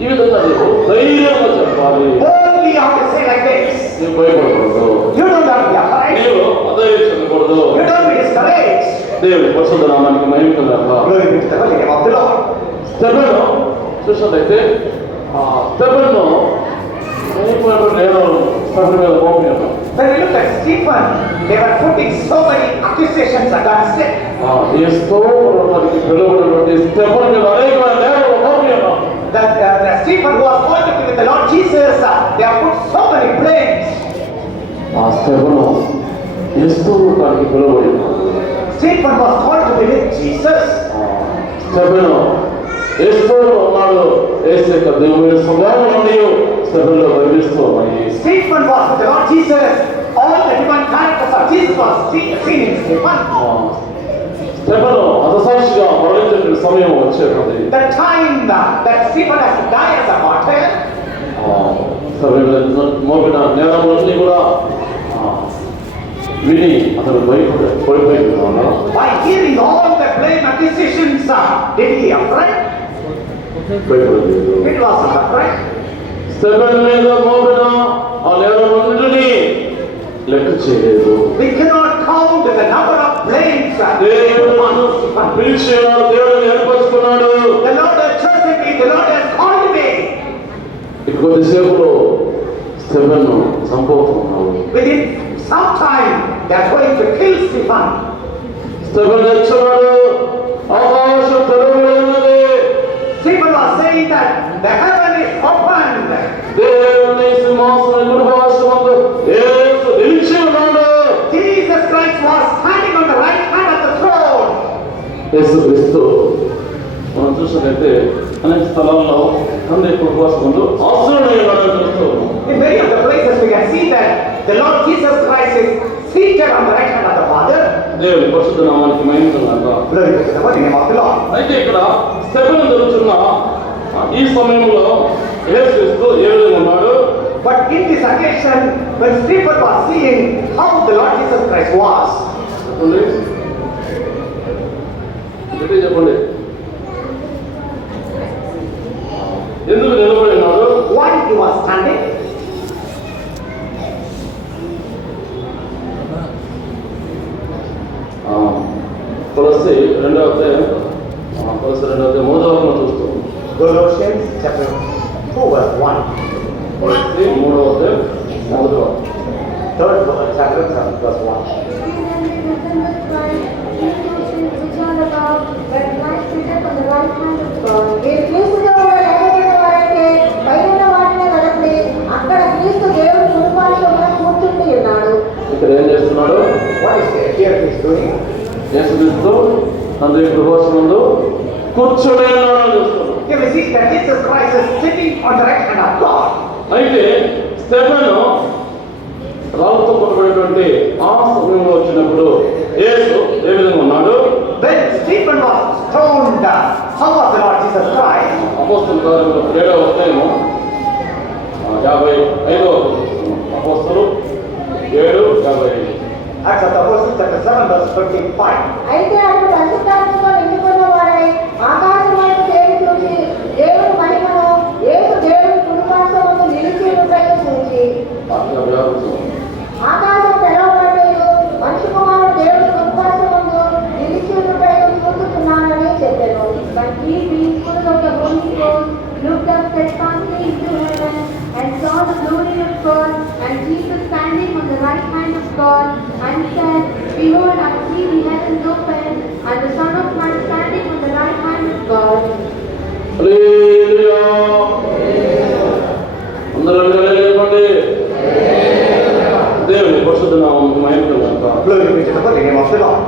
ఈ విధంగా నీవు ధైర్యంగా చెప్పాలి. Only you have to say like this. నీవు భయపడకూడదు. You don't have to be afraid. నీవు అధైర్యపడకూడదు. You don't be discouraged. దేవుడి పరిశుద్ధ నామానికి మహిమ కలుగుగాక. Glory be to the holy name of the Lord. Stephen చూసినట్లయితే స్టెఫెను నేను స్టెఫెన్ మీద మోపినాను. When we look at Stephen, they were putting so many accusations against him. యేసుతో ఉన్నటువంటి పిలువబడినటువంటి స్టెఫెన్ మీద అనేక నేరాలు మోపినాను. that Stephen was working with the Lord Jesus, they have put so many blames. ఆ స్తెఫను యేసు దానికి పిలువబడి Stephen was called to be with Jesus. Stephen యేసులో ఉన్నాడు. యేసు యొక్క దేవుని స్వభావం నుండి స్తెఫనులో కనిపిస్తూ ఉన్నాయి. Stephen was with the Lord Jesus. All the divine characters of Jesus was seen in Stephen. Stephen హతసాక్షిగా మరణించిన సమయం వచ్చేది. The time that Stephen has to die as a martyr. మోపిన నేరములన్నీ కూడా విని అతను పడిపోయినాడు. By hearing all the blame accusations, did he afraid? భయపడలేదు. It was not afraid. Stephen మీద మోపిన ఆ నేరములన్నిటినీ లెక్క చేయలేదు. We cannot count the number of blames. దేవుడు నన్ను పిలిచాడు, దేవుడు ఏర్పరచుకున్నాడు. The Lord has chosen me, the Lord has called me. కొద్దిసేపులో Stephen చంపబోతున్నాడు. Within some time, they are going to kill Stephen. Stephen చచ్చాడు, ఆకాశం తెరవబడి ఉన్నది. Stephen was saying that the heaven is opened. దేవుని సింహాసనం కుడిపార్శ్వమందు యేసు నిలిచి ఉన్నాడు. Jesus Christ was standing on the right hand of the throne. యేసుక్రీస్తు మనం చూసినట్లయితే అనేక స్థలాల్లో తండ్రి కుడిపార్శ్వమందు ఆసీనుడై ఉన్నాడని చూస్తూ ఉన్నాం. In many of the places we can see that the Lord Jesus Christ is seated on the right hand of the Father. దేవుని పరిశుద్ధ నామానికి మహిమ కలుగుగాక. Glory be to the holy name of the Lord. అయితే ఇక్కడ స్తెఫను జరుగుతున్న ఈ సమయంలో యేసుక్రీస్తు ఏ విధంగా ఉన్నాడు? But in this occasion, when Stephen was seeing how the Lord Jesus Christ was, చెప్పండి, గట్టిగా చెప్పండి. ఎందుకు నిలబడి ఉన్నాడు? why he was standing, కొలస్సీ 2వ అధ్యాయం 3వ చూస్తాం. Colossians chapter 2 verse 1. కొలస్సీ 3వ అధ్యాయం 3వ. Third chapter verse 1. మీరు క్రీస్తుతో కూడా లేకపోయిన వారైతే పైన వాటిని కదండి, అక్కడ క్రీస్తు దేవుడు కుటుంబాల్లో కూర్చుండి ఉన్నాడు. ఇక్కడ ఏం చేస్తున్నాడు? What is here he is doing? యేసుక్రీస్తు తండ్రి కృపాసనందు కూర్చొని ఉన్నాడని చూస్తున్నాడు. Here we see that Jesus Christ is sitting on the right hand of God. అయితే స్తెఫను రాళ్ళతో కొట్టబడినటువంటి ఆ సమయంలో వచ్చినప్పుడు యేసు ఏ విధంగా ఉన్నాడు? When Stephen was stoned, how was the Lord Jesus Christ? అపోస్తలుల కార్యములు 7వ అధ్యాయము 55వ అపోస్తలు 7:55. Acts of the Apostles chapter 7 verse 25. అయితే అతడు పరిశుద్ధాత్మతో నిండుకున్న వాడై ఆకాశం వైపు తేరి చూసి దేవుని మహిమను యేసు దేవుని కుడిపార్శ్వమందు నిలిచి ఉండటం చూసి ఆకాశం తెరవబడేను, మనిషి కుమారుడు దేవుని కుడిపార్శ్వమందు నిలిచి ఉండటం చూస్తున్నానని చెప్పాను. But he, being full of the Holy Ghost, looked up steadfastly into heaven and saw the glory of God and Jesus standing on the right hand of God, and said, Behold, I see the heavens open and the Son of Man standing on the right hand of God. హల్లెలూయా. అందరూ లేవండి. దేవుని పరిశుద్ధ నామముకు మహిమ కలుగుగాక. Glory be to the holy name of the Lord.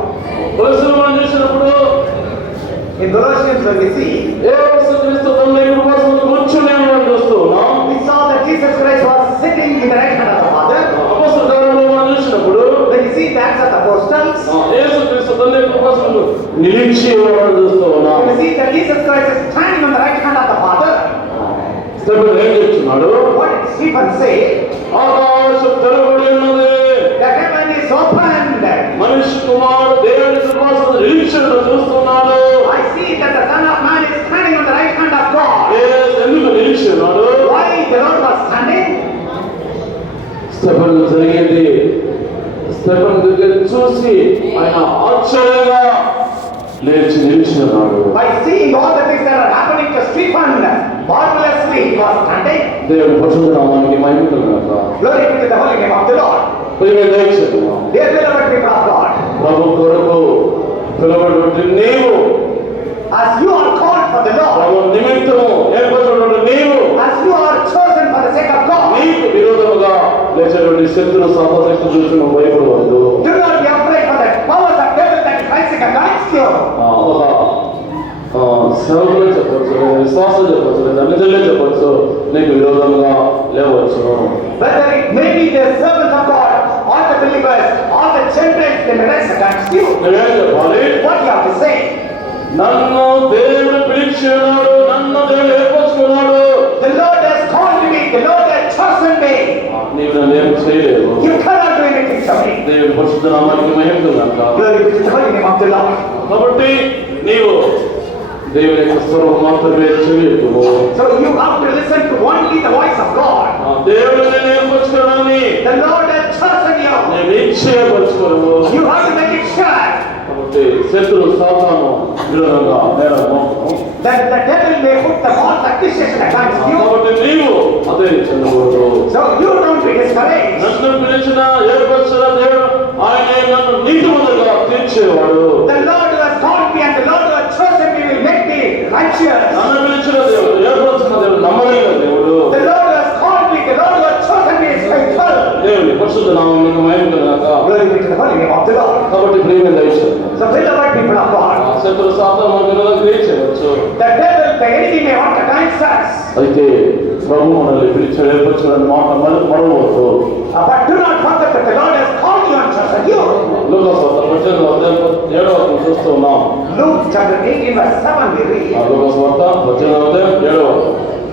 కొలస్సీలో మనం చూసినప్పుడు In Colossians when we see, యేసుక్రీస్తు తండ్రి కృపాసనందు కూర్చొని ఉన్నాడని చూస్తూ ఉన్నాం. we saw that Jesus Christ was sitting in the right hand of the Father. అపోస్తలుల కార్యములు మనం చూసినప్పుడు When we see the Acts of the Apostles, యేసుక్రీస్తు తండ్రి కృపాసనందు నిలిచి ఉన్నాడని చూస్తూ ఉన్నాం. we see that Jesus Christ is standing on the right hand of the Father. Stephen ఏం చెప్తున్నాడు? What did Stephen say? ఆకాశం తెరవబడి ఉన్నది, The heaven is opened. మనిషి కుమారుడు దేవుని కృపాసనందు నిలిచి ఉండటం చూస్తున్నాడు. I see that the Son of Man is standing on the right hand of God. యేసు ఎందుకు నిలిచి ఉన్నాడు? Why the Lord was standing? Stephen జరిగింది. స్తెఫను దగ్గర చూసి ఆయన ఆశ్చర్యంగా లేచి నిలిచి ఉన్నాడు. By seeing all the things that are happening to Stephen, marvelously he was standing. దేవుని పరిశుద్ధ నామానికి మహిమ కలుగుగాక. Glory be to the holy name of the Lord. ప్రియమైన దైవజనులారా, Dear beloved people of God, ప్రభు కొరకు పిలువబడినటువంటి నీవు as you are called for the Lord, ప్రభు నిమిత్తము ఏర్పరచుకున్న నీవు as you are chosen for the sake of God, నీకు విరోధముగా లేచేటువంటి శత్రు సర్వశక్తి చూసి నువ్వు భయపడవద్దు. do not be afraid for the powers of devil that is rising against you. ఒక సేవకులే చెప్పచ్చు, విశ్వాసం చెప్పచ్చు, లేదా నిజంగా చెప్పచ్చు, నీకు విరోధంగా లేవచ్చు. Whether it may be the servants of God, or the believers, or the Gentiles, they may rise against you. నువ్వేం చెప్పాలి? What you have to say? నన్ను దేవుడు పిలిచి ఉన్నాడు, నన్ను దేవుడు ఏర్పరచుకున్నాడు. The Lord has called me, the Lord has chosen me. నీవు నన్ను ఏం చేయలేవు. You cannot do anything for me. దేవుడి పరిశుద్ధ నామానికి మహిమ కలుగుగాక. Glory be to the holy name of the Lord. కాబట్టి నీవు దేవుని యొక్క స్వరం మాత్రమే చెవియెత్తుము. So you have to listen to only the voice of God. దేవుడు నేను ఏర్పరచుకున్నానని The Lord has chosen you. నేను నిశ్చయపరచుకోను. You have to make it sure కాబట్టి శత్రు సాతాను విరోధంగా నేరము. that the devil may put the false accusation against you. కాబట్టి నీవు అదే చెందకూడదు. So you don't be discouraged. నన్ను పిలిచిన ఏర్పరచిన దేవుడు ఆయనే నన్ను నీతిమంతులుగా తీర్చేవాడు. The Lord who has called me and the Lord who has chosen me will make me righteous. నన్ను పిలిచిన దేవుడు, ఏర్పరచిన దేవుడు, నమ్మదగిన దేవుడు. The Lord who has called me, the Lord who has chosen me is faithful. దేవుని పరిశుద్ధ నామమునకు మహిమ కలుగుగాక. Glory be to the holy name of the Lord. కాబట్టి ప్రియమైన దైవజనులారా, So beloved people of God, శత్రు సాతాను మన విరోధంగా క్రియ చేయవచ్చు. the devil, the enemy may want against us. అయితే ప్రభు మనల్ని పిలిచాడు, ఏర్పరచిన మాట మరవద్దు. But do not forget that the Lord has called you and chosen you. లూకాసు వార్త 18వ చూస్తూ ఉన్నాం. Luke chapter 18 verse 7 we read. లూకాసు వార్త 18వ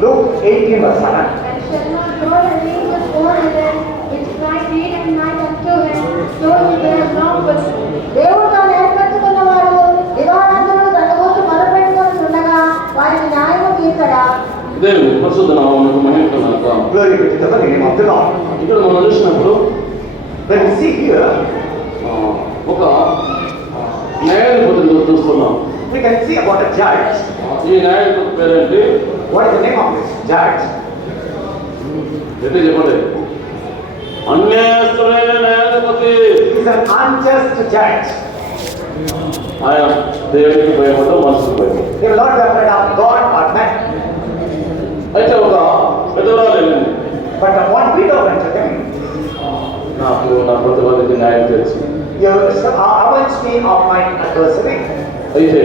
Luke 18 verse 7. And shall not God and angels born again, which cry day and night unto him, though he bear long with him. దేవుడు తాను ఏర్పరచుకున్నవాడు దివారాత్రులు తన కోసం మొదలుపెట్టుకొని ఉండగా వారికి న్యాయము తీర్చడా. దేవుని పరిశుద్ధ నామమునకు మహిమ కలుగుగాక. Glory be to the holy name of the Lord. ఇక్కడ మనం చూసినప్పుడు When we see here, ఒక న్యాయాధిపతిని చూస్తున్నాం. we can see about a judge. ఈ న్యాయాధిపతి పేరేంటి? What is the name of this judge? ఎట్లా చెప్పండి? అన్యాయస్తుడైన న్యాయాధిపతి. He is an unjust judge. ఆయన దేవునికి భయపడ్డం, మనుషులకు భయపడ్డం. He will not be afraid of God or man. అయితే ఒక పెద్దవాళ్ళు వెళ్ళింది. But one widow went to him. నాకు నా ప్రతివాదికి న్యాయం తెలుసు. You avenge me of my adversary. అయితే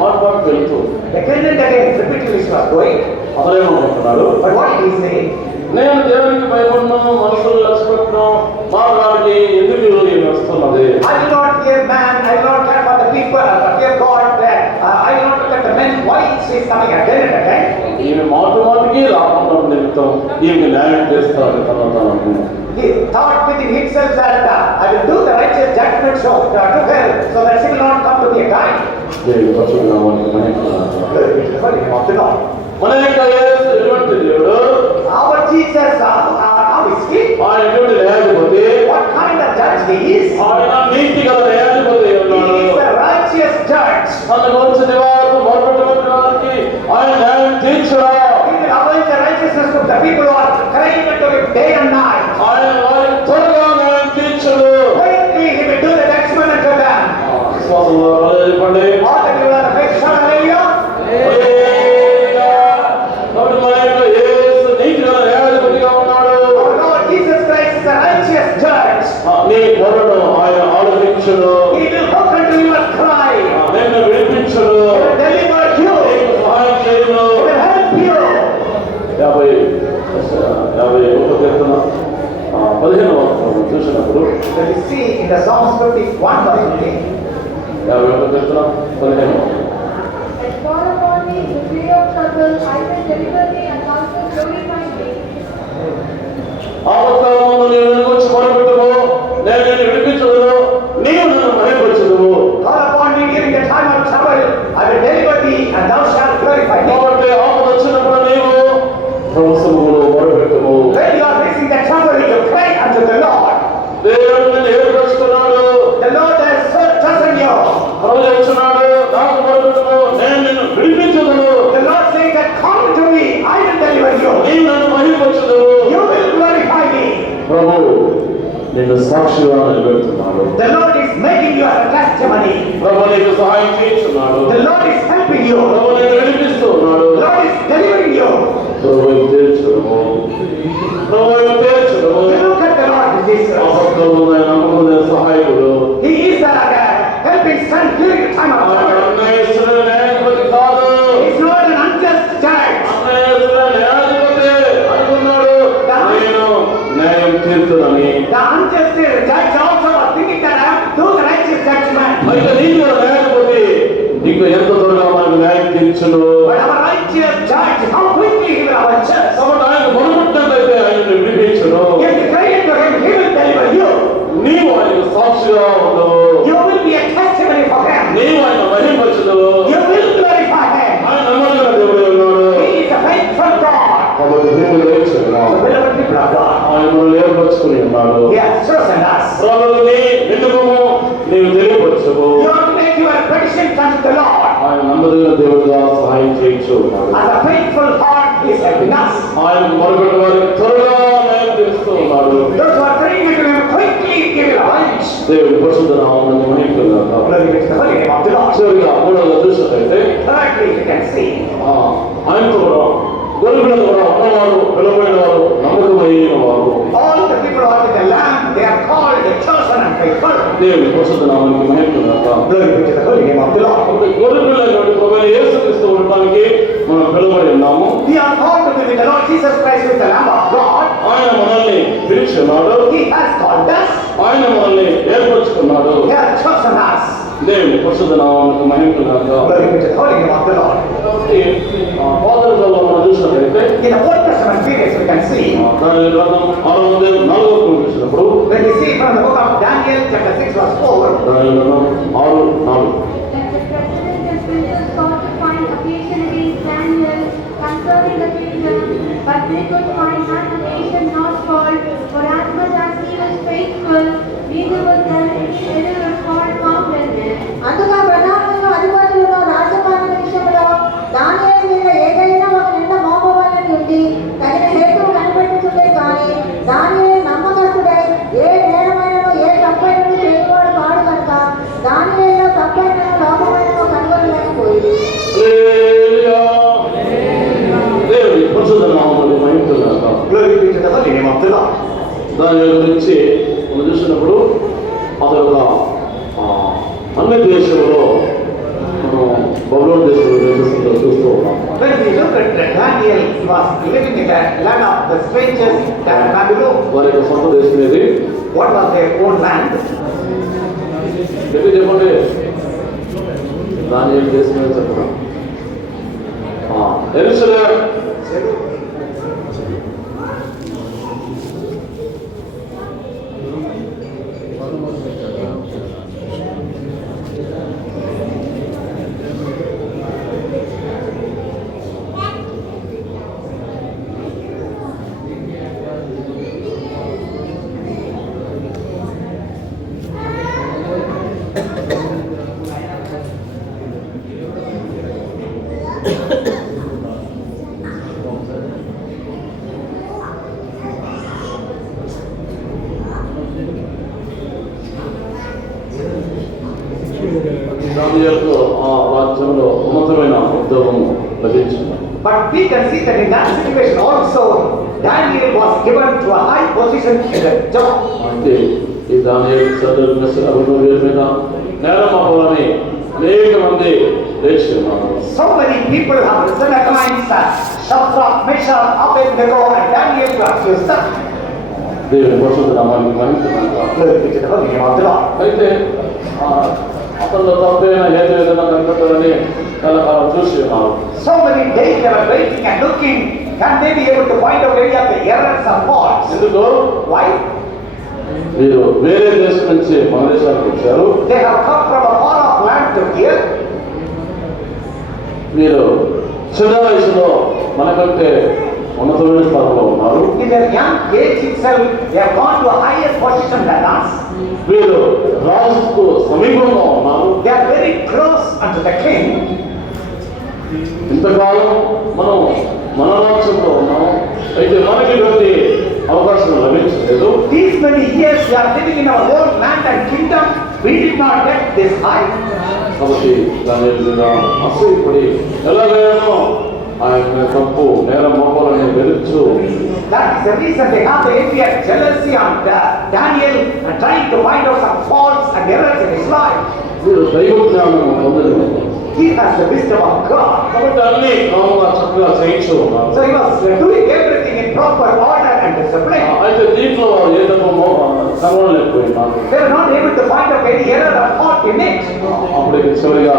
మాట వెళ్తూ Again and again, repeatedly she was going. అతనేమనుకుంటున్నాడు, But what did he say? నేను దేవునికి భయపడినాను, మనుషులు లక్ష్యపెట్టినాను, మార్గానికి ఎందుకు ఈమె వస్తున్నది? I do not fear man, I do not care for the people, I fear God. I do not look at the men, why she is coming again and again. ఈమె మాటికి రాకుండా నిమిత్తం ఈమె న్యాయం చేస్తారని తన అనుకున్నాను. He thought within himself that I will do the righteous judgment so to her, so that she will not come to me again. దేవుని పరిశుద్ధ నామమునకు మహిమ కలుగుగాక. Glory be to the holy name of the Lord. మన యొక్క యేసు ఎటువంటి దేవుడు? Our Jesus, how is he? ఆయన ఎటువంటి న్యాయాధిపతి? What kind of judge he is? ఆయన నీతి గల న్యాయాధిపతి He ఉన్నాడు. is the righteous judge. తన గురించి దివారకు మొదలుపెట్టుకున్న వారికి ఆయన న్యాయం తీర్చడా. He will avenge the righteousness of the people who are crying unto him day and night. ఆయన వారికి త్వరగా న్యాయం తీర్చడు. Quickly he will do the judgment unto them. విశ్వాసంలో చెప్పండి. All the people are faith, hallelujah. కాబట్టి మన యొక్క యేసు నీతి గల న్యాయాధిపతిగా ఉన్నాడు. Our Lord Jesus Christ is the righteous judge. నీ మొరను ఆయన ఆలకించును. He will look unto your cry. నిన్ను విడిపించును. He will deliver you. నీకు సహాయం చేయును. He will help you. 51వ కీర్తన 15వ వచనం చూసినప్పుడు When we see in the Psalms 51 verse 15, 51వ కీర్తన 15వ And call upon me in the day of trouble, I will deliver thee, and thou shalt glorify me. ఆపత్కాలమందు నీవు నన్ను గురించి మొరపెట్టుము, నేను నిన్ను విడిపించుదును, నీవు నన్ను మహిమపరచుదువు. call upon me during the time of trouble, I will deliver thee, and thou shalt glorify me. కాబట్టి ఆపద వచ్చినప్పుడు నీవు ప్రభు సముఖంలో మొరపెట్టుము. When you are facing the trouble, you cry unto the Lord. దేవుడు నిన్ను ఏర్పరచుకున్నాడు. The Lord has chosen you. ప్రభు చెప్తున్నాడు, నాకు మొరపెట్టుము, నేను నిన్ను విడిపించుదును. The Lord saying that come to me, I will deliver you. నీవు నన్ను మహిమపరచుదువు. You will glorify me. ప్రభు నిన్ను సాక్షిగా నిలబెడుతున్నాడు. The Lord is making you as a testimony. ప్రభు నీకు సహాయం చేస్తున్నాడు. The Lord is helping you. ప్రభు నిన్ను విడిపిస్తూ ఉన్నాడు. The Lord is delivering you. Prabhu తీర్చడము, Prabhu తీర్చడము. You look at the Lord Jesus. అబద్ధములైన నమ్మకమైన సహాయకుడు. He is the helping strength during the time of ఆయన trouble. అన్యాయస్తుడైన న్యాయాధిపతి కాదు. He is not an unjust judge. అన్యాయస్తుడైన న్యాయాధిపతి అనుకున్నాడు, నేను న్యాయం తీర్చునని. The unjust judge also was thinking that I have to do the righteous judgment. అయితే నీకు న్యాయాధిపతి నీకు ఎంత త్వరగా మనకు న్యాయం తీర్చును. But our righteous judge, how quickly he will our judge. కాబట్టి ఆయన మొదలుపెట్టినట్లయితే ఆయనను విడిపించును. If you cry to him, he will deliver you. నీవు ఆయనకు సాక్షిగా ఉండవు. You will be a testimony for him. నీవు ఆయన మహిమపరచును. You will glorify him. ఆయన నమ్మకమైన దేవుడై ఉన్నాడు. He is a faithful God. కాబట్టి నీవు లేచున్నా. The beloved people of God. ఆయన మనల్ని ఏర్పరచుకుని ఉన్నాడు. He has chosen us. ప్రభువుని నిన్నుము నీవు తెలియపరచుము. You have to make your petitions unto the Lord. ఆయన నమ్మదగిన దేవుడిగా సహాయం చేయొచ్చు. As a faithful heart, he is helping us. ఆయన మొరపెట్టే వారికి త్వరగా న్యాయం తీరుస్తూ ఉన్నాడు. Those who are praying to him quickly give him a lunch. దేవుడి పరిశుద్ధ నామమును మహిమపరచుగాక. Glory be to the holy name of the Lord. చివరిగా మూడవ చూసినట్లయితే Thirdly, you can see ఆయనతో కూడా గొర్రెపిల్లతో కూడా ఉన్నవారు, పిలువబడిన వారు, నమ్మకమైన వారు. all the people who are in the land, they are called the chosen and faithful. దేవుడి పరిశుద్ధ నామానికి మహిమపరచుగాక. Glory be to the holy name of the Lord. కాబట్టి గొర్రెపిల్లైనటువంటి ప్రభువైన యేసుక్రీస్తు ఉండటానికి మనం పిలువబడి ఉన్నాము. We are called to be with the Lord Jesus Christ with the Lamb of God. ఆయన మనల్ని పిలిచి ఉన్నాడు. He has called us. ఆయన మనల్ని ఏర్పరచుకున్నాడు. He has chosen us. దేవుని పరిశుద్ధ నామానికి మహిమకలుగాక. Glory be to the holy name of the Lord. కాబట్టి పాతకాలంలో మనం చూసినట్లయితే In the Old Testament periods, we can see, దానియేలు గ్రంథం 6:4 చూసినప్పుడు when we see from the book of Daniel, chapter 6, verse 4, దానియేలు గ్రంథం 6:4 Then the president and princes sought to find occasion against Daniel concerning the kingdom, but they could find none occasion nor fault, for as much as he was faithful, neither was there any error or fault found in him. అందుగా ప్రధానులను అధిపతులను రాజపాలన విషయంలో దానియేలు మీద ఏదైనా ఒక నింద మోపవాలని ఉండి తగిన హేతువు కనిపెట్టుకుంటే కానీ దానియేలు నమ్మకస్తుడై ఏ నేరమైనను ఏ తప్పైనను చేయవాడు కాడు కనుక దానియేలులో తప్పైనను లోపమైనను కనుగొనలేకపోయింది. హల్లెలూయా. దేవుని పరిశుద్ధ నామములకు మహిమకలుగాక. glory be to the holy name of the Lord. దానియేలు గురించి మనం చూసినప్పుడు అతను ఒక అన్ని దేశంలో మనం బబులోను దేశంలో నివసిస్తుందో చూస్తూ ఉన్నాం. When we look at Daniel, he was living in the land of the strangers, that Babylon. వారి యొక్క సొంత దేశం ఏది? What was their own land? చెప్పండి. దానియేలు దేశం ఏదో చెప్పడం. యెరూషలేము. దానియేలుకు ఆ రాజ్యంలో ఉన్నతమైన ఉద్యోగం లభించింది. But we can see that in that situation also, Daniel was given to a high position in the job. అంటే ఈ దానియేలు చదువు అభివృద్ధి మీద నేరం అవ్వాలని అనేక మంది లేచి ఉన్నారు. So many people have risen against Shadrach, Meshach, Abednego, and Daniel to accuse them. దేవుని పరిశుద్ధ నామానికి మహిమ. Glory be to the holy name of the Lord. అయితే అతను తప్పైన ఏదో ఏదైనా కనిపెట్టాలని కలకాలం చూసి ఉన్నారు. So many days they were waiting and looking, can they be able to find out any of the errors or faults? ఎందుకు? Why? వీరు వేరే దేశం నుంచి మన దేశానికి వచ్చారు. They have come from a far off land to here. వీరు చిన్న వయసులో మనకంటే ఉన్నతమైన స్థానంలో ఉన్నారు. In their young age itself, they have gone to a higher position than us. వీరు రాజుకు సమీపంగా ఉన్నారు. They are very close unto the king. ఇంతకాలం మనం మన రాజ్యంలో ఉన్నాం. అయితే మనకి ఇటువంటి అవకాశం లభించలేదు. These many years we are living in our own land and kingdom, we did not get this high. కాబట్టి దానియేలు మీద అసూయపడి ఎలాగైనా ఆయన తప్పు నేరం మోపాలని వెలుచు That is the reason they have the envy and jealousy on Daniel and trying to find out some faults and errors in his life. వీరు దైవ జ్ఞానం పొందలేదు. He has the wisdom of God. కాబట్టి అన్ని క్రమంగా చక్కగా చేయించు ఉన్నారు. So he was doing everything in proper order and discipline. అయితే దీంట్లో వారు ఏ తప్పమో కనుగొనలేకపోయినారు. They were not able to find out any error or fault in it. అప్పటికి చివరిగా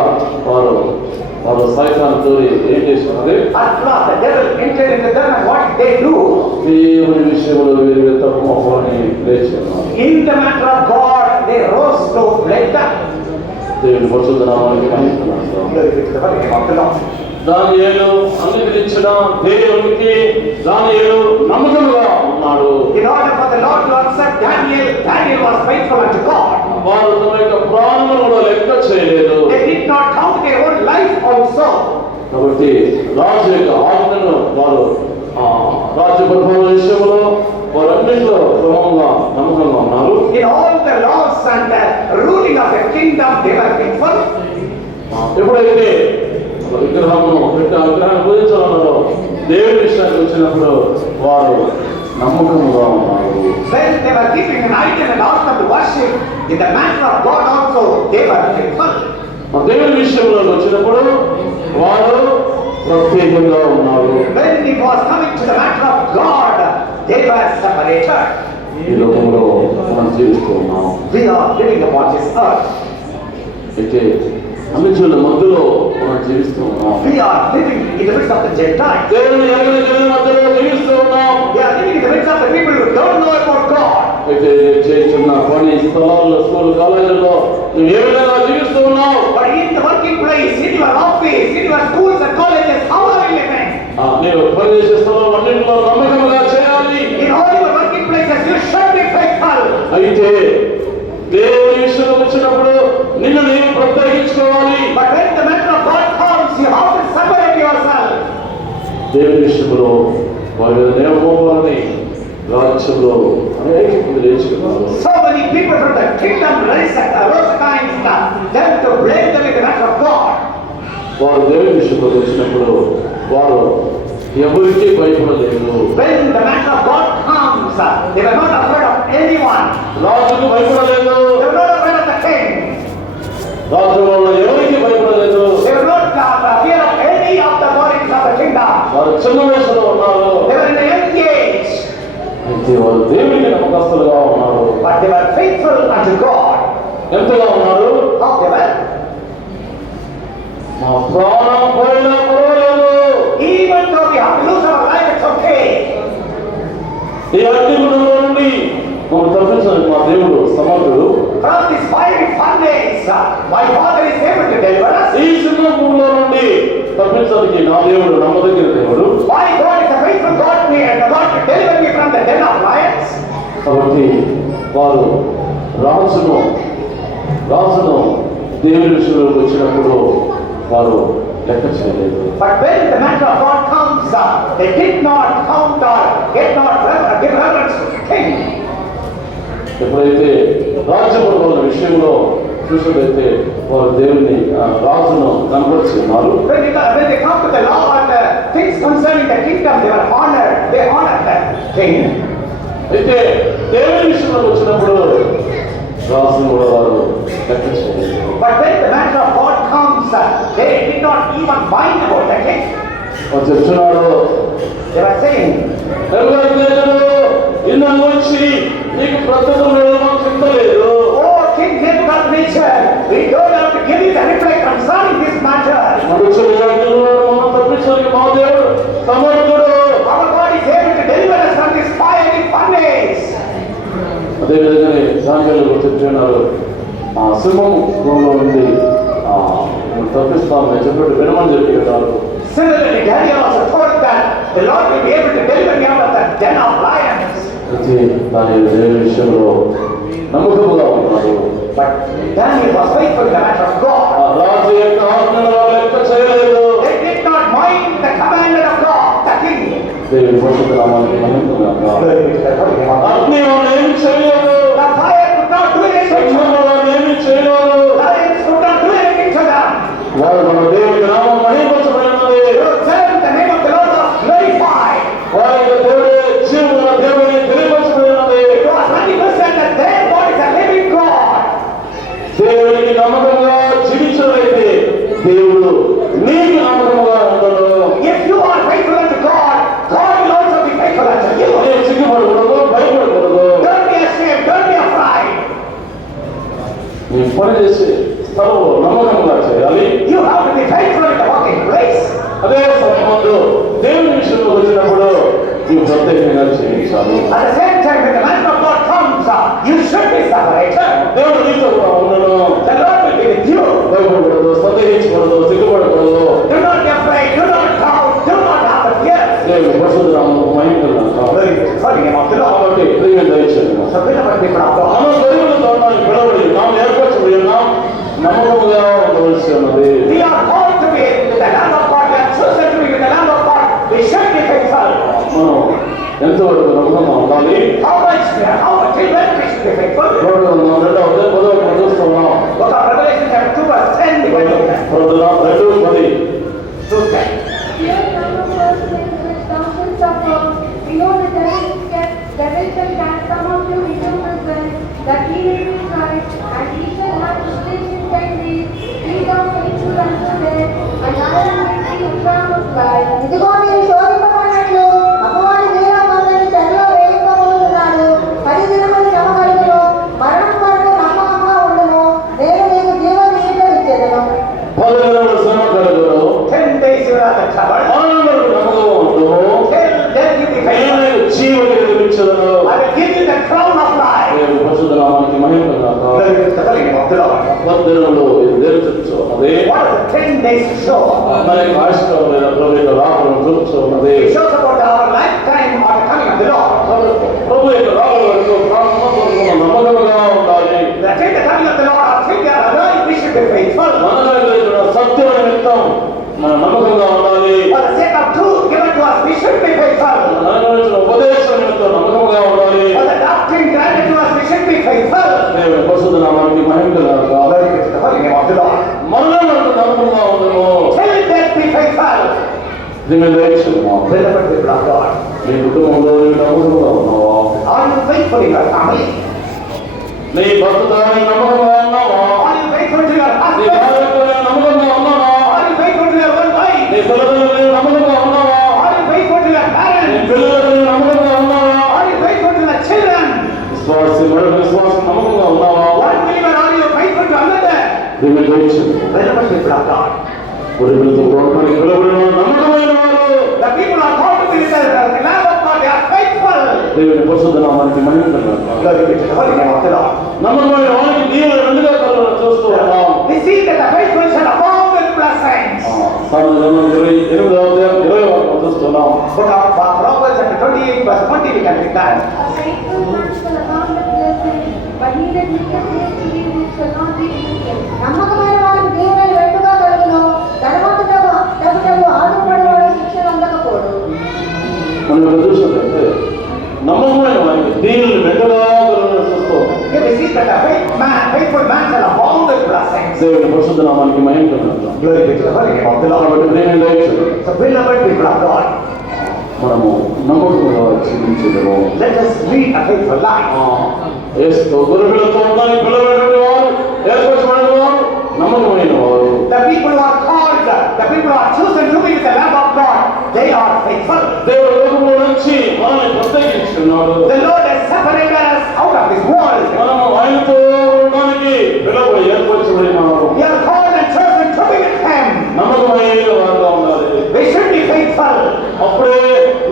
వారు సైతాను తోరి ఏం చేస్తున్నది? At last the devil entered into them, and what did they do? దేవుని విషయంలో వీరు తప్పు మోపాలని లేచి ఉన్నారు. In the matter of God, they rose to blame them. దేవుని పరిశుద్ధ నామానికి మహిమ. Glory be to the Holy name of the Lord. దానియేలు అంగీకరించిన దేవునికి దానియేలు నమ్మకముగా ఉన్నాడు. In order for the Lord to accept Daniel, Daniel was faithful unto God. వారు తమ యొక్క ప్రాణమును కూడా లెక్క చేయలేదు. They did not count their own life also. కాబట్టి రాజు యొక్క ఆజ్ఞను వారు రాజ్య పరిపాలన విషయంలో వారన్నింటిలో క్రమంగా నమ్మకంగా ఉన్నారు. In all the laws and the ruling of the kingdom, they were faithful. ఎప్పుడైతే విగ్రహమును పెట్టి ఆ విగ్రహాన్ని పూజించాలన్నారో దేవుని విషయానికి వచ్చినప్పుడు వారు నమ్మకముగా ఉన్నారు. When they were keeping an idol and asked them to worship, in the matter of God also, they were faithful. దేవుని విషయంలో వచ్చినప్పుడు వారు ప్రత్యేకంగా ఉన్నారు. When it was coming to the matter of God, they were separated. ఈ లోకంలో మనం జీవిస్తూ ఉన్నాం. We are living upon this earth. అయితే అన్నిజనుల మధ్యలో మనం జీవిస్తూ ఉన్నాం. We are living in the midst of the Gentiles. దేవుని ఎరుగని జనుల మధ్యలో జీవిస్తూ ఉన్నాం. We are living in the midst of the people who don't know about God. అయితే చేస్తున్న పని స్థలాల్లో స్కూల్ కాలేజీల్లో నువ్వు ఏ విధంగా జీవిస్తూ ఉన్నావు? But in the working place, in your office, in your schools and colleges, how are you living? నీవు పనిచేసే స్థలం అన్నింటిలో నమ్మకంగా చేయాలి. In all your working places, you should be faithful. అయితే దేవుని విషయం వచ్చినప్పుడు నిన్ను నీవు ప్రత్యేకించుకోవాలి. But when the matter of God comes, you have to separate yourself. దేవుని విషయంలో వారి నియమోపాలని రాజ్యంలో అనేక మంది లేచుకున్నారు. So many people from the kingdom rose against them to blame them in the matter of God. వారు దేవుని విషయంలో వచ్చినప్పుడు వారు ఎవరికి భయపడలేదు. When the matter of God comes, they were not afraid of anyone. రాజుకు భయపడలేదు. They were not afraid of the king. రాజు వల్ల ఎవరికి భయపడలేదు. They were not afraid of any of the authorities of the kingdom. వారు చిన్న వయసులో ఉన్నారు. They were in a young age. అయితే వారు దేవునికి నమ్మకస్తులుగా ఉన్నారు. But they were faithful unto God. ఎంతగా ఉన్నారు? How they were? మా ప్రాణం పోయినా పర్వాలేదు. Even though we have to lose our life, it's okay. ఈ అగ్నిగుండంలో నుండి మనం తప్పించడానికి మా దేవుడు సమర్థుడు. From this fiery furnace, my Father is able to deliver us. ఈ సింహపురంలో నుండి తప్పించడానికి నా దేవుడు నమ్మదగిన దేవుడు. My God is a faithful God, and the God to deliver me from the den of lions. కాబట్టి వారు రాజును దేవుని విషయంలోకి వచ్చినప్పుడు వారు లెక్క చేయలేదు. But when the matter of God comes, they did not count or give reverence to the king. ఎప్పుడైతే రాజ్య పరిపాలన విషయంలో చూసినట్లయితే వారు దేవుని రాజును కనపరుచున్నారు. When they come to the law and the things concerning the kingdom, they were honored. They honored the king. అయితే దేవుని విషయంలో వచ్చినప్పుడు రాజును కూడా వారు లెక్క చేయలేదు. But when the matter of God comes, they did not even mind about the king. వారు చెప్తున్నాడు, They were saying, ఇన్న నుంచి నీకు ప్రస్తుతం లేదు, మాకు చింత లేదు. "Oh, King Nebuchadnezzar, we don't have to give you the reply concerning this matter. మనుషులు మనం తప్పించడానికి మా దేవుడు సమర్థుడు. Our God is able to deliver us from this fiery furnace." అదేవిధంగానే దానిలో చెప్తున్నారు, సింహం గృహంలో నుండి తప్పిస్తామని చెప్పి వినమని చెప్పి ఉన్నారు. Similarly, Daniel also told that the Lord will be able to deliver me out of the den of lions. అయితే దాని దేవుని విషయంలో నమ్మకముగా ఉన్నారు. But Daniel was faithful in the matter of God. రాజు యొక్క ఆజ్ఞను వారు లెక్క చేయలేదు. They did not mind the commandment of God, the king. దేవుని పరిశుద్ధ నామానికి మహిమ కలుగుగాక. Glory be to the holy name of God. అగ్ని వారిని ఏమి చేయలేదు, The fire could not do anything. అగ్ని వారిని ఏమి చేయలేదు. Lions could not do anything to them. వారు మన దేవుని నామం మహిమపరచబడినది. The name of the Lord was glorified. వారి యొక్క దేవుడే జీవమున్న దేవుని తెలియపరచబడినది. It was 100% that their God is a living God. దేవునికి నమ్మకంగా జీవించినట్లయితే దేవుడు నీకు నమ్మకంగా ఉండడు. If you are faithful unto God, God will also be faithful unto you. నీవు సిగ్గుపడకూడదు, భయపడకూడదు. Don't be ashamed, don't be afraid. నీ పని చేసే స్థలంలో నమ్మకంగా చేయాలి. You have to be faithful in the working place. అదే సమయంలో దేవుని విషయంలో వచ్చినప్పుడు నీవు ప్రత్యేకంగా జీవించాలి. At the same time, when the man of God comes, you should be separated. దేవుడు నీతో కూడా ఉండను. The Lord will be with you. భయపడకూడదు, సందేహించకూడదు, సిగ్గుపడకూడదు. Do not be afraid, do not doubt, do not have the fear. దేవుని పరిశుద్ధ నామమునకు మహిమ కలుగుగాక. Glory be to the holy name of the Lord. కాబట్టి ప్రియమైన దయచేయండి. So, beloved people of God, మనం దేవునితో ఉన్నాం, పిలవబడి ఉన్నాం, ఏర్పరచబడి ఉన్నాం, నమ్మకముగా ఉండవలసి ఉన్నది. we are called to be with the Lamb of God. We are chosen to be with the Lamb of God. We should be faithful. మనం ఎంతవరకు నమ్మకంగా ఉండాలి? How much till when we should be faithful? రెండవ అధ్యాయం 10వ వచనం చూస్తున్నాం. Book of Revelation chapter 2 verse 10 begins. ప్రకటన 2:10. 2:10. Here come the first things which thou shalt suffer. Behold, the devil shall cast some of you into prison, that he may be tried, and he shall have tribulation 10 days. Be thou faithful unto death, and I will make thee a crown of life. ఇదిగో మీరు శోధింపబడినట్లు అపవాది మీలో కొందరిని చెరలో వేయకపోతున్నాడు. 10 దినములు శ్రమ కలుగును, మరణం వరకు నమ్మకంగా ఉండును, నేను నీకు జీవనీయుట ఇచ్చేదను. 10 దినముల శ్రమ కలుగును, 10 days you are the trouble. మరణం వరకు నమ్మకంగా ఉండును, Till death you be నేను faithful. నీకు జీవనీయుట ఇచ్చెదను. I will give you the crown of life. దేవుని పరిశుద్ధ నామానికి మహిమ కలుగుగాక. Glory be to the holy name of the Lord. 10 దినములు ఇది తెలుసు ఉన్నది. What is the 10 days to show? మనకి ఆశిష్టమైన ప్రభు యొక్క రాకడను చూపుతూ ఉన్నది. It shows about our lifetime or the coming of the Lord. ప్రభు యొక్క రాకడ వరకు ప్రారంభంలో నమ్మకంగా ఉండాలి. That in the coming of the Lord, until we are alive, we should be faithful. మనలో సత్యం నిమిత్తం మన నమ్మకంగా ఉండాలి. For the sake of truth given to us, we should be faithful. మనలో ఉపదేశం నిమిత్తం నమ్మకంగా ఉండాలి. For the doctrine granted to us, we should be faithful. దేవుని పరిశుద్ధ నామానికి మహిమ కలుగుగాక. Glory be to the holy name of the Lord. మనలో నమ్మకంగా ఉండము. Till death be faithful. దీని దయచేయము. Beloved people of God, నీ కుటుంబంలో నీవు నమ్మకంగా ఉన్నావా? are you faithful in your family? నీ భర్తతో నీవు నమ్మకంగా ఉన్నావా? Are you faithful to your నీ husband? భార్యతో నీవు నమ్మకంగా ఉన్నావా? Are you faithful to your own wife? నీ పిల్లలతో నీవు నమ్మకంగా ఉన్నావా? Are you faithful to your నీ parents? పిల్లలతో నీవు నమ్మకంగా ఉన్నావా? Are you faithful to the children? విశ్వాసి మరొక విశ్వాసం నమ్మకంగా ఉన్నావా? One believer, are you faithful to another? దీని దయచేయము. Beloved people of God, పురుషులతో ఉండడానికి పిలువబడిన వారు నమ్మకమైన వారు. the people are called to be the Lamb of God. They are faithful. దేవుని పరిశుద్ధ నామానికి మహిమ కలుగుగాక. Glory be to the holy name of the Lord. నమ్మకమైన వారికి దీవెన మెండుగా కలుగును చూస్తూ ఉన్నాం. We see that the faithful shall abound with blessings. సామెతలు 28వ అధ్యాయం 20వ వచనం చూస్తున్నాం. Book of Proverbs chapter 28 verse 20 we can read that. A faithful man shall abound with blessing, but he that maketh haste to leave it shall not be taken. నమ్మకమైన వారికి దీవెనలు వెంటుగా కలుగును, ధనవంతుడకు ఆదుపడేవాడు శిక్షణ అందకపోడు. మనం ఇక్కడ చూసినట్లయితే నమ్మకమైన వారికి దీవెనలు మెండుగా కలుగును చూస్తూ ఉన్నాం. Here we see that the faithful man shall abound with blessings. దేవుని పరిశుద్ధ నామానికి మహిమ కలుగుగాక. Glory be to the holy name of the Lord. కాబట్టి దేవుని దయచేయము. So beloved people of God, మనము నమ్మకంగా జీవించేదము. let us lead a faithful life. యేసుతో గొర్రెపిల్లతో ఉండడానికి పిలువబడిన వారు, ఏర్పరచబడిన వారు, నమ్మకమైన వారు. The people who are called, the people who are chosen to be with the Lamb of God, they are faithful. దేవుడు లోకంలో నుంచి మనల్ని ప్రత్యేకించుకున్నాడు. The Lord has separated us out of this world. మనము ఆయనతో ఉండడానికి పిలువబడి ఏర్పరచబడినారు. We are called and chosen to be with Him. నమ్మకమైన వారుగా ఉండాలి. We should be faithful. అప్పుడే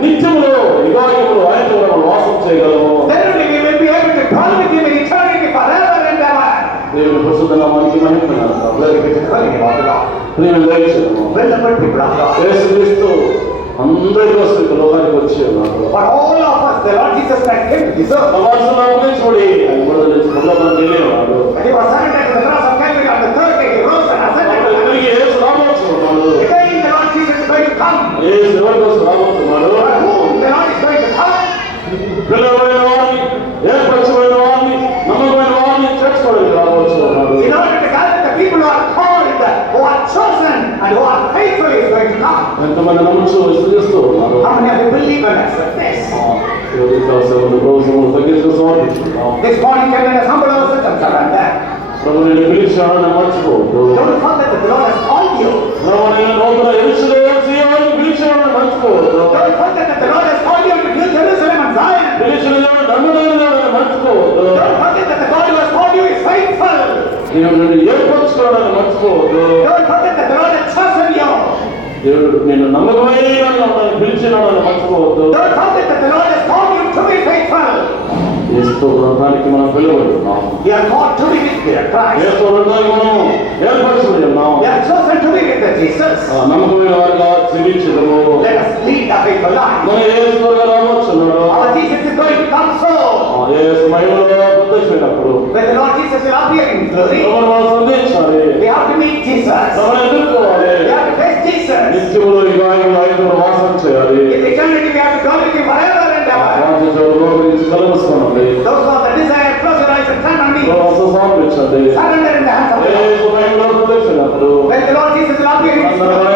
నిత్యములో యుగాయుగములు ఆయనతో మనం వాసం చేయగలము. Then only we will be able to dwell with Him in eternity forever and ever. దేవుని పరిశుద్ధ నామానికి మహిమ కలుగుగాక. Glory be to the holy name of the Lord. దేవుని దయచేయము. Beloved people of God, యేసుక్రీస్తు అందరి కోసం ఈ లోకానికి వచ్చి ఉన్నారు. for all of us, the Lord Jesus Christ came to this earth. సమాజంలో చూడి ఆయన కూడా మనకి వెళ్ళేవాడు. When He was surrendered to the cross of Calvary on the third day, He rose and ascended to heaven. తిరిగి యేసు రాబోతున్నాడు. Again, the Lord Jesus is going to come. యేసు ఎవరి కోసం రాబోతున్నాడు? For whom ఉదయకాల సేవలు రోజు తగ్గించుకు సమర్పించుకున్నాం. This morning, can let us humble ourselves and surrender. ప్రభు నిన్ను పిలిచాడని మర్చిపోవద్దు. Don't forget that the Lord has called you. ప్రభు నేను నూతన యెరూషలేము సీయోనును పిలిచాడని మర్చిపోవద్దు. Don't forget that the Lord has called you to New Jerusalem and Zion. పిలిచిన దేవుడు నమ్మదగిన దేవుడని మర్చిపోవద్దు. Don't forget that the God who has called you is faithful. దేవుడు నిన్ను ఏర్పరచుకోవడానికి మర్చిపోవద్దు. Don't forget that the Lord has chosen you. దేవుడు నిన్ను నమ్మకమైన వాడని పిలిచినాడని మర్చిపోవద్దు. Don't forget that the Lord has called you to be faithful. యేసు గ్రంథానికి మనం పిలువబడుతున్నాం. We are called to be with Christ. యేసు గ్రంథానికి మనం ఏర్పరచబడి ఉన్నాం. We are chosen to be with Jesus. నమ్మకమైన వారిగా జీవించడము. Let us lead a faithful life. మన యేసు త్వరగా రావచ్చున్నాడు. Our Jesus is going to come soon. యేసు మహిమలో ప్రత్యక్షమైనప్పుడు When the Lord Jesus will appear in glory, ఎవరు మనం సంధించాలి. we have to meet Jesus. ఎవరు ఎదుర్కోవాలి. We have to face Jesus. నిత్యములో ఈ గాయంలో ఆయన వాసం చేయాలి. In eternity, we have to go with Him forever and ever. వాంఛించే గురించి కలవసుకోనండి. Those who have the desire, close your eyes and turn on me. సమర్పించండి. Surrender in the hands of the Lord. యేసు మహిమలో ప్రత్యక్షమైనప్పుడు When the Lord Jesus will appear in His glory,